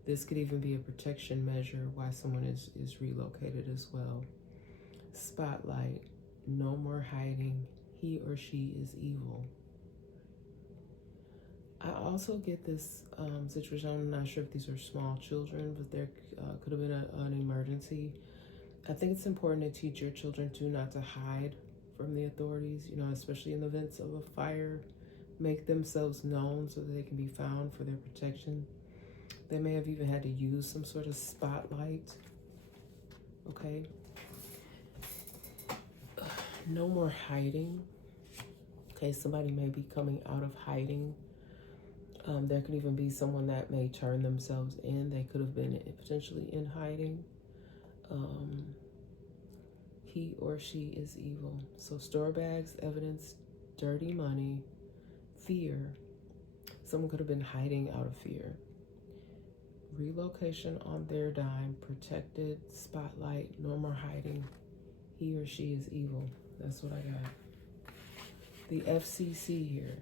This could even be a protection measure why someone is relocated as well. Spotlight, no more hiding. He or she is evil. I also get this situation. I'm not sure if these are small children, but there could have been an emergency. I think it's important to teach your children too not to hide from the authorities, especially in the events of a fire. Make themselves known so that they can be found for their protection. They may have even had to use some sort of spotlight. Okay. No more hiding. Okay, somebody may be coming out of hiding. There could even be someone that may turn themselves in. They could have been potentially in hiding. He or she is evil. So store bags, evidence, dirty money, fear. Someone could have been hiding out of fear. Relocation on their dime, protected, spotlight, no more hiding. He or she is evil. That's what I got. The FCC here.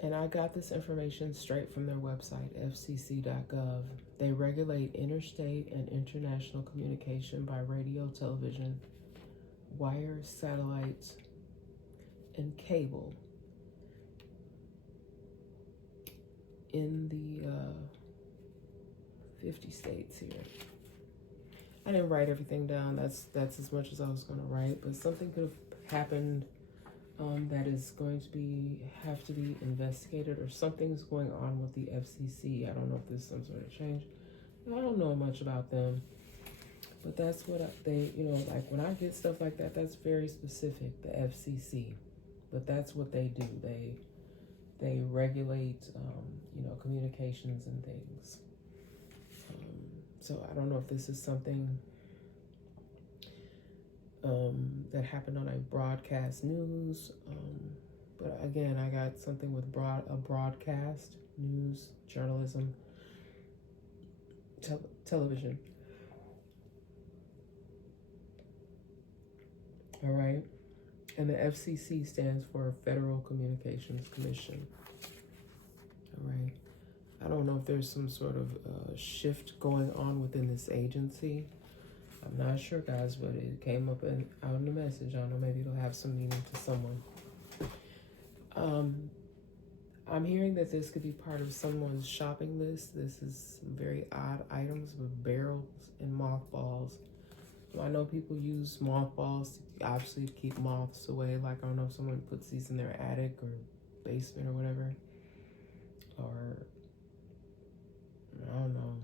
And I got this information straight from their website, fcc.gov. They regulate interstate and international communication by radio, television, wire, satellites, and cable in the 50 states here. I didn't write everything down. That's as much as I was going to write, but something could have happened that is going to have to be investigated, or something's going on with the FCC. I don't know if there's some sort of change. I don't know much about them, but that's what they, like when I get stuff like that, that's very specific, the FCC. But that's what they do. They regulate, communications and things. So I don't know if this is something that happened on a broadcast news. But again, I got something with broadcast, news, journalism, television. All right. And the FCC stands for Federal Communications Commission. All right. I don't know if there's some sort of shift going on within this agency. I'm not sure, guys, but it came up out in the message. I don't know, maybe it'll have some meaning to someone. I'm hearing that this could be part of someone's shopping list. This is some very odd items with barrels and mothballs. I know people use mothballs to obviously keep moths away. Like, I don't know if someone puts these in their attic or basement or whatever. Or, I don't know.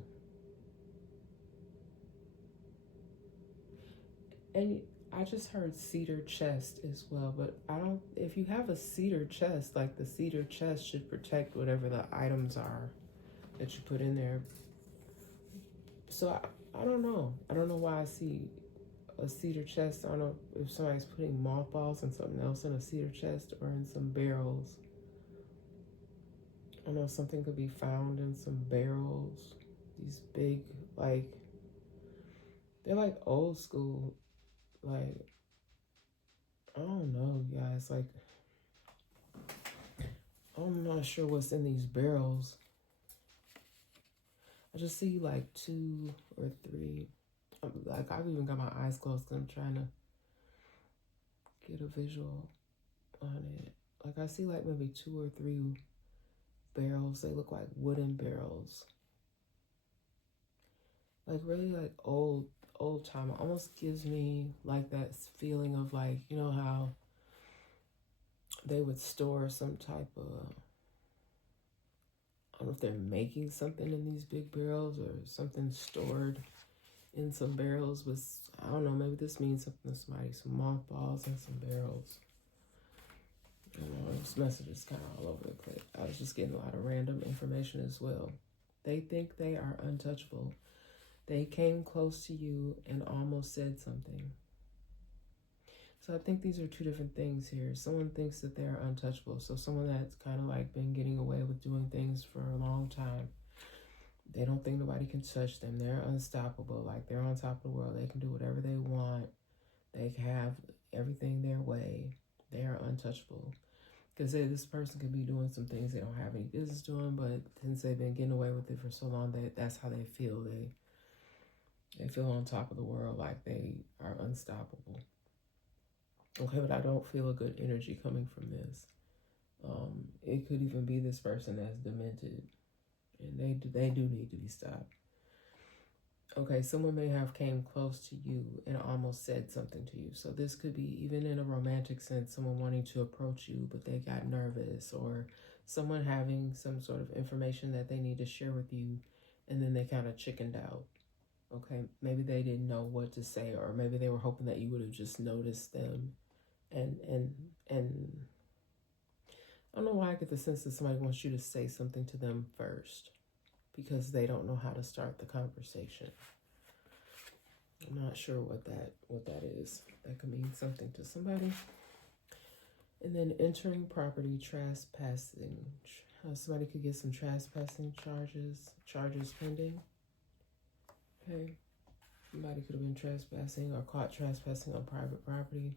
And I just heard cedar chest as well, but I don't, if you have a cedar chest, like the cedar chest should protect whatever the items are that you put in there. So I don't know. I don't know why I see a cedar chest. I don't know if somebody's putting mothballs and something else in a cedar chest or in some barrels. I know something could be found in some barrels. These big, like, they're like old school, like, I don't know, guys. Like, I'm not sure what's in these barrels. I just see like 2 or 3. Like, I've even got my eyes closed because I'm trying to get a visual on it. Like, I see like maybe 2 or 3 barrels. They look like wooden barrels. Like, really like old time. It almost gives me like that feeling of, like, you know how they would store some type of, I don't know if they're making something in these big barrels or something stored in some barrels. But I don't know, maybe this means something to somebody. Some mothballs and some barrels. I don't know, this message is kind of all over the place. I was just getting a lot of random information as well. They think they are untouchable. They came close to you and almost said something. So I think these are 2 different things here. Someone thinks that they're untouchable. So someone that's kind of like been getting away with doing things for a long time. They don't think nobody can touch them. They're unstoppable. Like, they're on top of the world. They can do whatever they want. They can have everything their way. They are untouchable. Because this person could be doing some things they don't have any business doing, but since they've been getting away with it for so long, that's how they feel. They feel on top of the world, like they are unstoppable. Okay, but I don't feel a good energy coming from this. It could even be this person that's demented, and they do need to be stopped. Okay, someone may have came close to you and almost said something to you. So this could be even in a romantic sense, someone wanting to approach you, but they got nervous, or someone having some sort of information that they need to share with you, and then they kind of chickened out. Okay, maybe they didn't know what to say, or maybe they were hoping that you would have just noticed them. And I don't know why I get the sense that somebody wants you to say something to them first because they don't know how to start the conversation. I'm not sure what that is. That could mean something to somebody. And then entering property trespassing. Somebody could get some trespassing charges pending. Okay. Somebody could have been trespassing or caught trespassing on private property.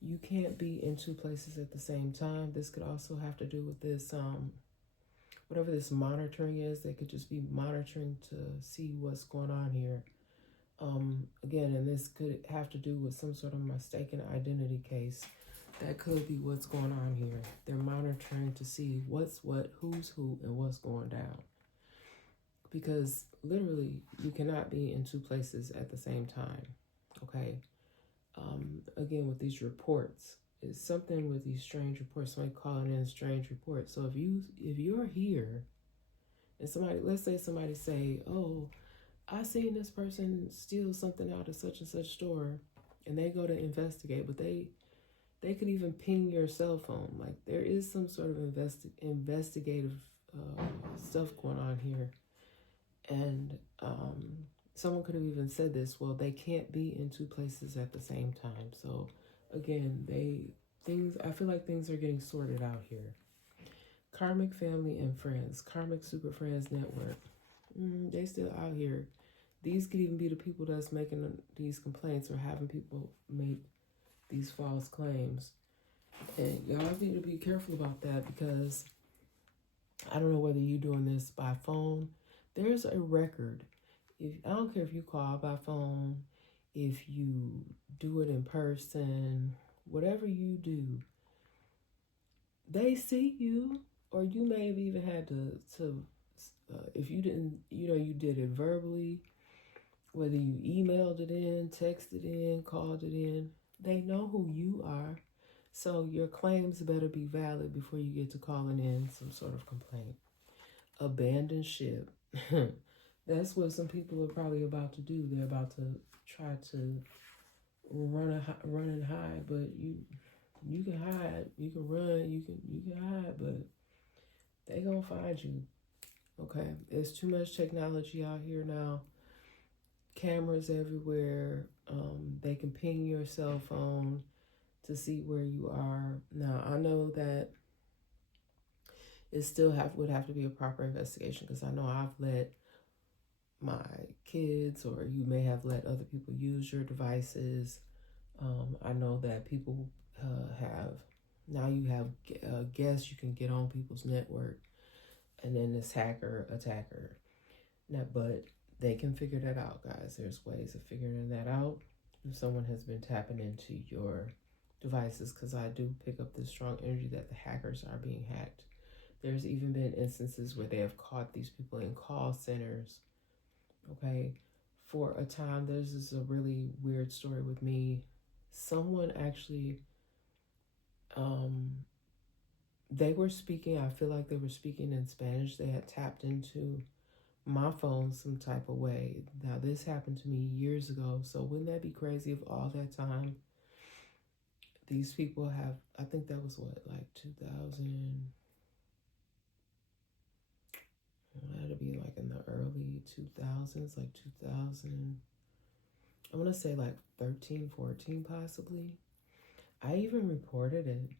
You can't be in 2 places at the same time. This could also have to do with this, whatever this monitoring is. They could just be monitoring to see what's going on here. Again, and this could have to do with some sort of mistaken identity case. That could be what's going on here. They're monitoring to see what's what, who's who, and what's going down. Because literally, you cannot be in 2 places at the same time. Okay. Again, with these reports, it's something with these strange reports. Somebody calling in strange reports. So if you're here, and somebody, let's say somebody say, "Oh, I seen this person steal something out of such and such store," and they go to investigate, but they could even ping your cell phone. Like, there is some sort of investigative stuff going on here, and someone could have even said this. Well, they can't be in 2 places at the same time. So again, I feel like things are getting sorted out here. Karmic family and friends, karmic super friends network. They still out here. These could even be the people that's making these complaints or having people make these false claims. And y'all need to be careful about that, because I don't know whether you're doing this by phone. There's a record. I don't care if you call by phone, if you do it in person, whatever you do, they see you. Or you may have even had to if you didn't, you did it verbally, whether you emailed it in, texted in, called it in, they know who you are. So your claims better be valid before you get to calling in some sort of complaint. Abandon ship. That's what some people are probably about to do. They're about to try to run and hide, but you can hide, you can run, you can hide, but they gonna find you. Okay, there's too much technology out here now. Cameras everywhere. They can ping your cell phone to see where you are. Now, I know that it still would have to be a proper investigation, because I know I've let my kids, or you may have let other people use your devices. I know that people you have guests, you can get on people's network, and then this attacker. Now, but they can figure that out, guys. There's ways of figuring that out if someone has been tapping into your devices, because I do pick up this strong energy that the hackers are being hacked. There's even been instances where they have caught these people in call centers. Okay, for a time, there's this a really weird story with me. Someone actually, they were speaking, I feel like they were speaking in Spanish. They had tapped into my phone some type of way. Now, this happened to me years ago, so wouldn't that be crazy if all that time these people have, I think that was what, like 2000, that'd be like in the early 2000s, like 2000, I want to say like 13, 14 possibly. I even reported it,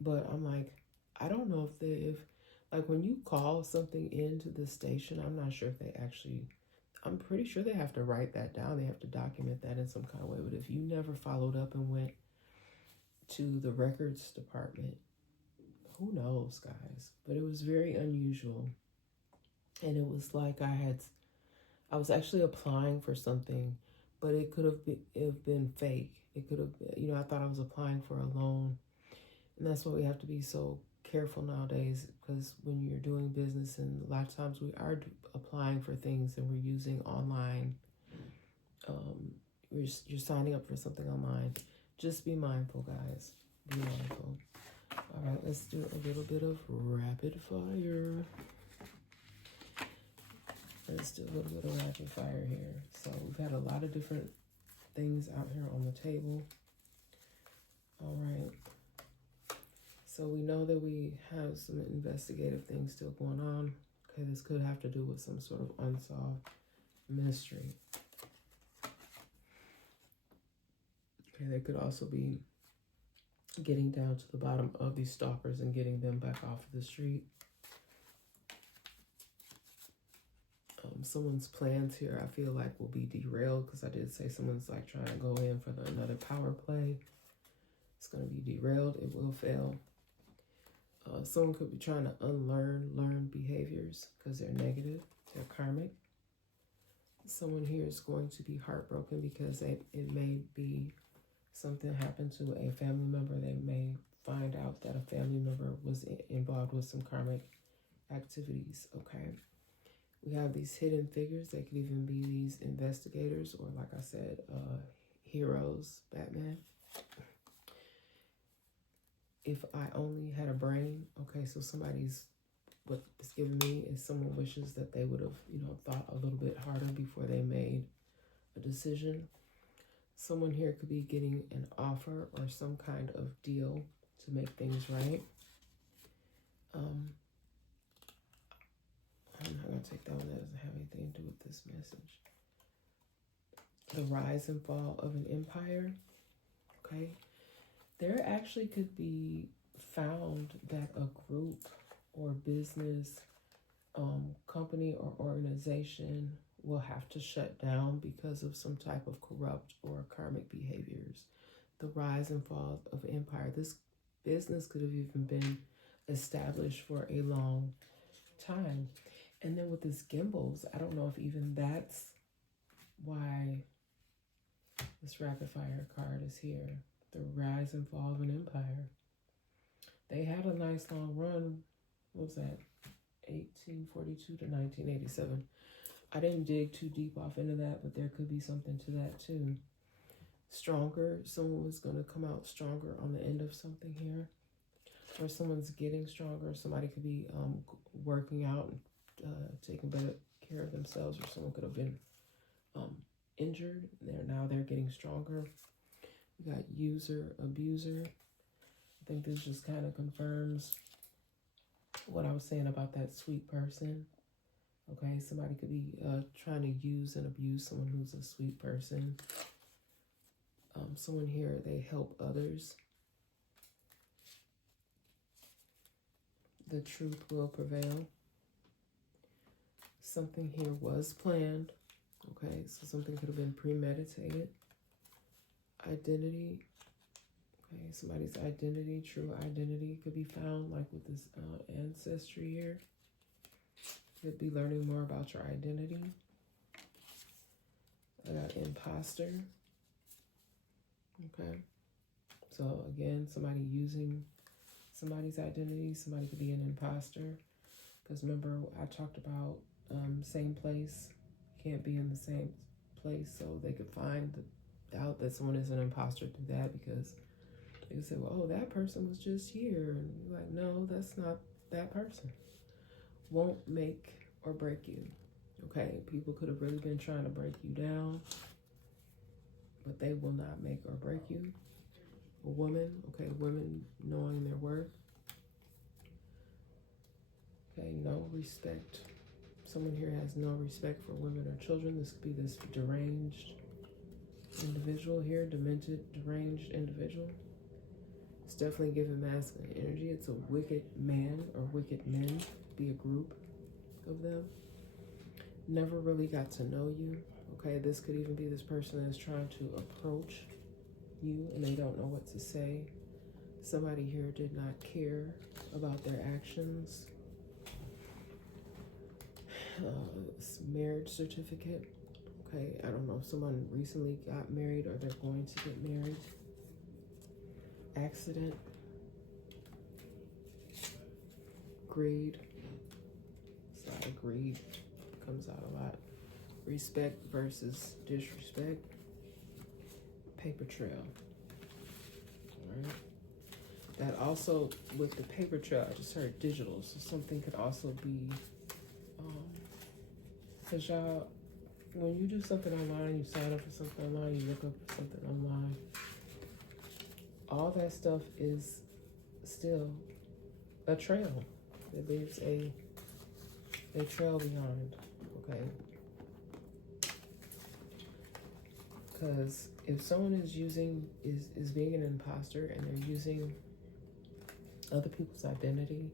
but I'm like, I don't know if like when you call something into the station, I'm not sure if they actually, I'm pretty sure they have to write that down. They have to document that in some kind of way. But if you never followed up and went to the records department, who knows, guys? But it was very unusual. And it was like I was actually applying for something, but it could have been fake. It could have, I thought I was applying for a loan. And that's why we have to be so careful nowadays, because when you're doing business, and a lot of times we are applying for things and we're using online, you're signing up for something online. Just be mindful, guys. Be mindful. All right, let's do a little bit of rapid fire. Let's do a little bit of rapid fire here. So we've had a lot of different things out here on the table. All right. So we know that we have some investigative things still going on. Okay, this could have to do with some sort of unsolved mystery. Okay, they could also be getting down to the bottom of these stalkers and getting them back off of the street. Someone's plans here, I feel like, will be derailed, because I did say someone's like trying to go in for another power play. It's going to be derailed. It will fail. Someone could be trying to learn behaviors because they're negative, they're karmic. Someone here is going to be heartbroken because it may be something happened to a family member. They may find out that a family member was involved with some karmic activities, okay? We have these hidden figures. They could even be these investigators, or like I said, heroes, Batman. If I only had a brain, okay, so what it's giving me is someone wishes that they would have, thought a little bit harder before they made a decision. Someone here could be getting an offer or some kind of deal to make things right. I'm not going to take that one. That doesn't have anything to do with this message. The rise and fall of an empire, okay? There actually could be found that a group or business, company or organization will have to shut down because of some type of corrupt or karmic behaviors. The rise and fall of empire. This business could have even been established for a long time. And then with this gimbals, I don't know if even that's why this rapid fire card is here. The rise and fall of an empire. They had a nice long run. What was that? 1842 to 1987. I didn't dig too deep off into that, but there could be something to that too. Stronger. Someone was going to come out stronger on the end of something here. Or someone's getting stronger. Somebody could be working out and taking better care of themselves, or someone could have been injured. They're getting stronger. We got user, abuser. I think this just kind of confirms what I was saying about that sweet person. Okay, somebody could be trying to use and abuse someone who's a sweet person. Someone here, they help others. The truth will prevail. Something here was planned. Okay, so something could have been premeditated. Identity. Okay, somebody's identity, true identity could be found, like with this ancestry here. Could be learning more about your identity. I got imposter. Okay, so again, somebody using somebody's identity. Somebody could be an imposter. Because remember, I talked about same place. Can't be in the same place, so they could find out that someone is an imposter through that, because they could say, well, oh, that person was just here. And you're like, no, that's not that person. Won't make or break you. Okay, people could have really been trying to break you down, but they will not make or break you. A woman, okay, women knowing their worth. Okay, no respect. Someone here has no respect for women or children. This could be this deranged individual here, demented, deranged individual. It's definitely giving masculine energy. It's a wicked man or wicked men. Be a group of them. Never really got to know you. Okay, this could even be this person that's trying to approach you and they don't know what to say. Somebody here did not care about their actions. Marriage certificate. Okay, I don't know if someone recently got married or they're going to get married. Accident. Greed. So greed comes out a lot. Respect versus disrespect. Paper trail. All right. That also, with the paper trail, I just heard digital. So something could also be, because y'all, when you do something online, you sign up for something online, you look up for something online, all that stuff is still a trail. It leaves a trail behind, okay? Because if someone is being an imposter and they're using other people's identity,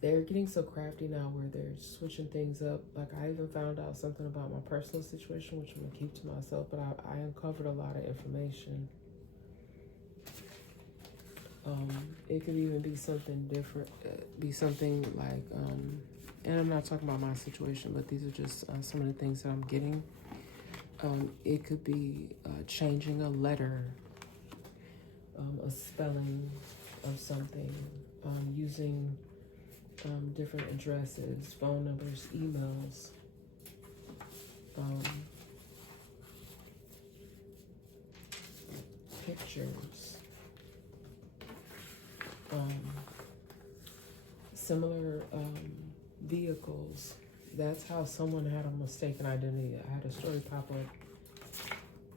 they're getting so crafty now where they're switching things up. Like, I even found out something about my personal situation, which I'm gonna keep to myself, but I uncovered a lot of information. It could even be something different, be something like, and I'm not talking about my situation, but these are just some of the things that I'm getting. It could be changing a letter, a spelling of something, using different addresses, phone numbers, emails, pictures, similar vehicles. That's how someone had a mistaken identity. I had a story pop up.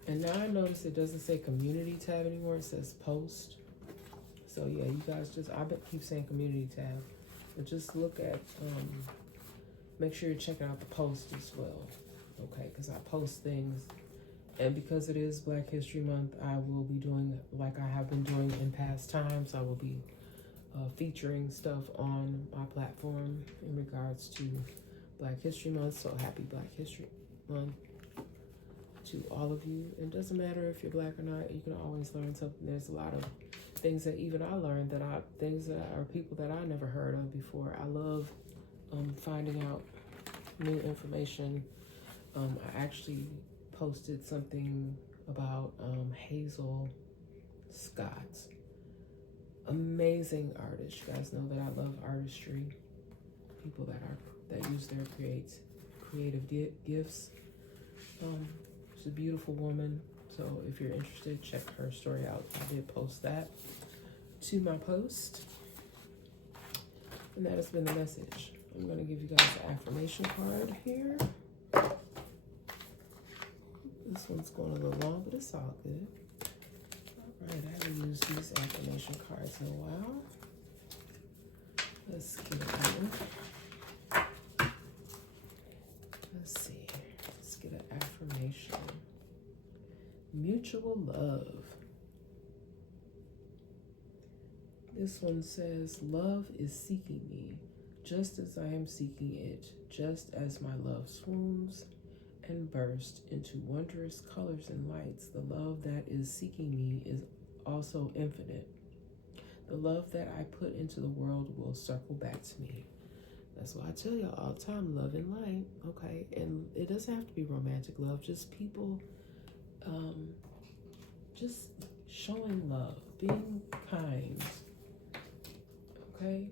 And now I notice it doesn't say community tab anymore. It says post. So yeah, you guys keep saying community tab. But just look at, make sure you're checking out the post as well. Okay, because I post things And because it is Black History Month, I will be doing like I have been doing in past times. I will be featuring stuff on my platform in regards to Black History Month. So happy Black History Month to all of you. It doesn't matter if you're Black or not, you can always learn something. There's a lot of things that even I learned things that are people that I never heard of before. I love finding out new information. I actually posted something about Hazel Scott. Amazing artist. You guys know that I love artistry. People that use their creative gifts. She's a beautiful woman. So if you're interested, check her story out. I did post that to my post. And that has been the message. I'm going to give you guys an affirmation card here. This one's going a little long, but it's all good. All right, I haven't used these affirmation cards in a while. Let's get it going. Let's see. Let's get an affirmation. Mutual love. This one says, love is seeking me, just as I am seeking it, just as my love swoons and bursts into wondrous colors and lights. The love that is seeking me is also infinite. The love that I put into the world will circle back to me. That's why I tell y'all all the time, love and light, okay? And it doesn't have to be romantic love, just people just showing love, being kind, okay?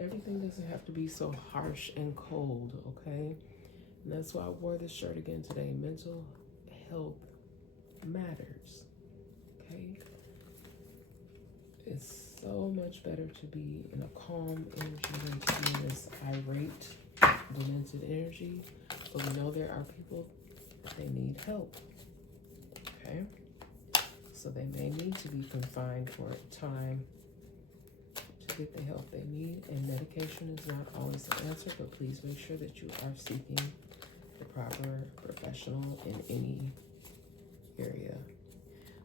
Everything doesn't have to be so harsh and cold, okay? And that's why I wore this shirt again today. Mental health matters, okay? It's so much better to be in a calm energy than to be in this irate, demented energy. But we know there are people, they need help, okay? So they may need to be confined for a time to get the help they need. And medication is not always the answer, but please make sure that you are seeking the proper professional in any area.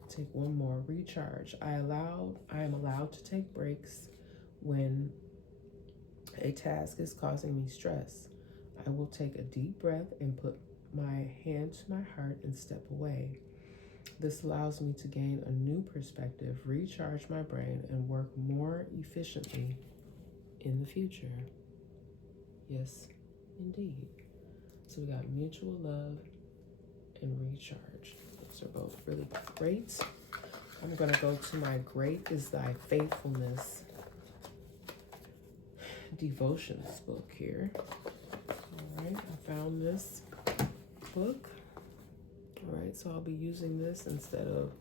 Take one more. Recharge. I am allowed to take breaks when a task is causing me stress. I will take a deep breath and put my hand to my heart and step away. This allows me to gain a new perspective, recharge my brain, and work more efficiently in the future. Yes, indeed. So we got mutual love and recharge. Those are both really great. I'm going to go to my Great is Thy Faithfulness devotions book here. All right, I found this book. All right, so I'll be using this instead of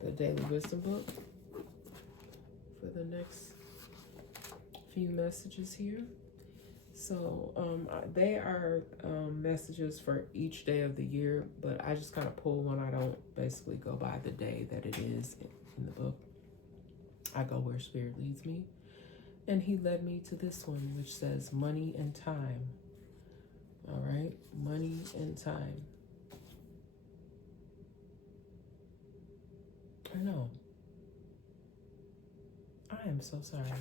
the Daily Wisdom book for the next few messages here. So they are messages for each day of the year, but I just kind of pull one. I don't basically go by the day that it is in the book. I go where Spirit leads me. And he led me to this one, which says money and time. All right, money and time. I know. I am so sorry.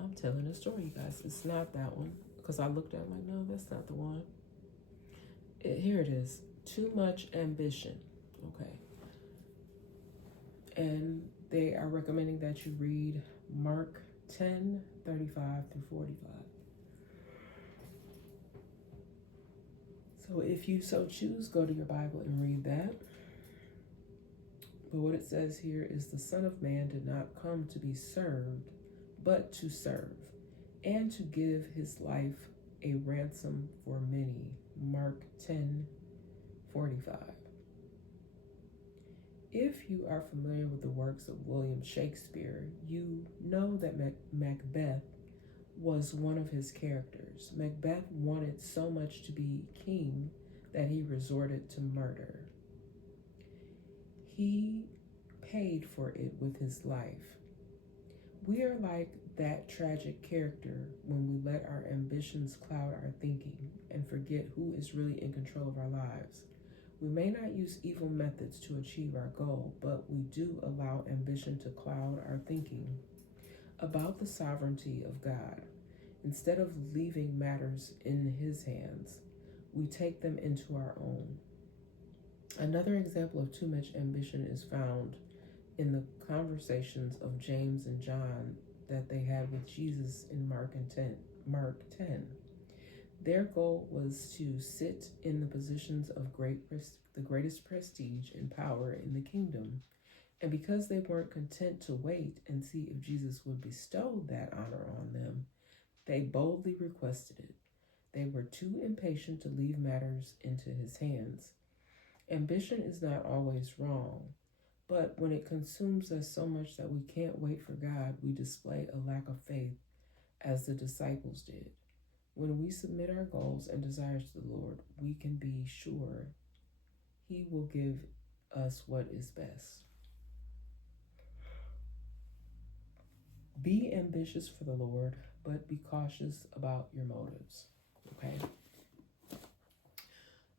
I'm telling a story, you guys. It's not that one. Because I looked at it like, no, that's not the one. Here it is. Too much ambition. Okay. And they are recommending that you read Mark 10:35 through 45. So if you so choose, go to your Bible and read that. But what it says here is the Son of Man did not come to be served, but to serve, and to give his life a ransom for many. Mark 10:45. If you are familiar with the works of William Shakespeare, you know that Macbeth was one of his characters. Macbeth wanted so much to be king that he resorted to murder. He paid for it with his life. We are like that tragic character when we let our ambitions cloud our thinking and forget who is really in control of our lives. We may not use evil methods to achieve our goal, but we do allow ambition to cloud our thinking about the sovereignty of God. Instead of leaving matters in His hands, we take them into our own. Another example of too much ambition is found in the conversations of James and John that they had with Jesus in Mark 10. Their goal was to sit in the positions of the greatest prestige and power in the kingdom. And because they weren't content to wait and see if Jesus would bestow that honor on them, they boldly requested it. They were too impatient to leave matters into His hands. Ambition is not always wrong, but when it consumes us so much that we can't wait for God, we display a lack of faith, as the disciples did. When we submit our goals and desires to the Lord, we can be sure He will give us what is best. Be ambitious for the Lord, but be cautious about your motives. Okay?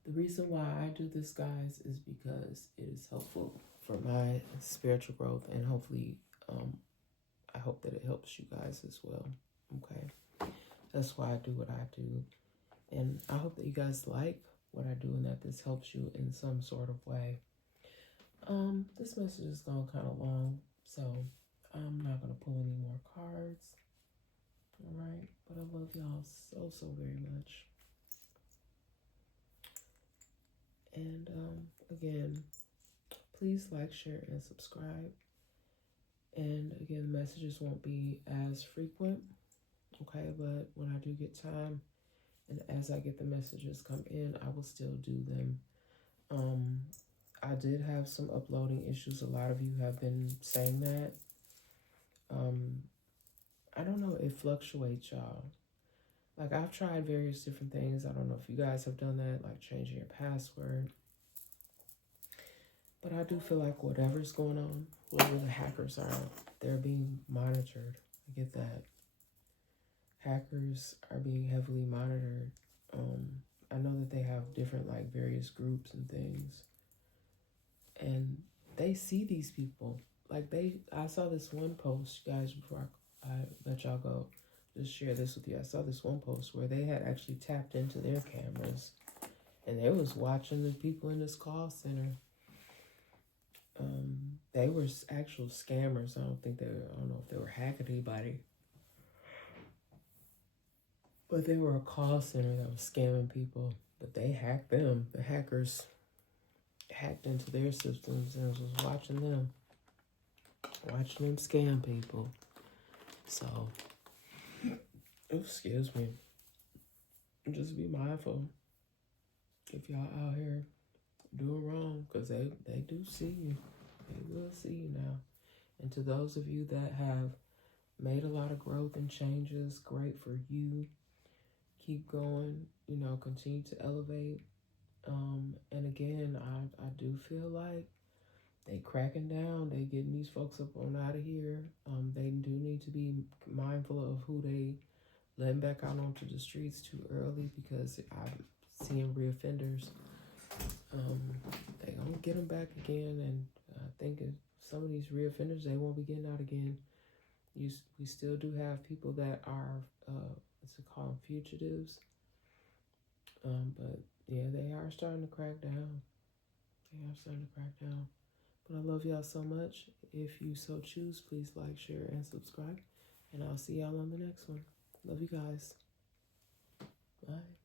The reason why I do this, guys, is because it is helpful for my spiritual growth, and hopefully, I hope that it helps you guys as well. Okay? That's why I do what I do. And I hope that you guys like what I do and that this helps you in some sort of way. This message is going kind of long, so I'm not going to pull any more cards. All right? But I love y'all so very much. And again, please like, share, and subscribe. And again, the messages won't be as frequent, okay? But when I do get time, and as I get the messages come in, I will still do them. I did have some uploading issues. A lot of you have been saying that. I don't know, it fluctuates, y'all. Like, I've tried various different things. I don't know if you guys have done that, like changing your password. But I do feel like whatever's going on, whoever the hackers are, they're being monitored. I get that. Hackers are being heavily monitored. I know that they have different, like, various groups and things. And they see these people. Like, I saw this one post, guys, before I let y'all go, just share this with you. I saw this one post where they had actually tapped into their cameras, and they was watching the people in this call center. They were actual scammers. I don't know if they were hacking anybody, but they were a call center that was scamming people. But they hacked them. The hackers hacked into their systems and was watching them scam people. So, excuse me. Just be mindful if y'all out here doing wrong, because they do see you. They will see you now. And to those of you that have made a lot of growth and changes, great for you. Keep going, continue to elevate. And again, I do feel like they cracking down. They getting these folks up on out of here. They do need to be mindful of who they letting back out onto the streets too early, because I'm seeing reoffenders. They gonna get them back again, and I think some of these reoffenders, they won't be getting out again. We still do have people that are what's it called, fugitives. But yeah, they are starting to crack down. But I love y'all so much. If you so choose, please like, share, and subscribe. And I'll see y'all on the next one. Love you guys. Bye.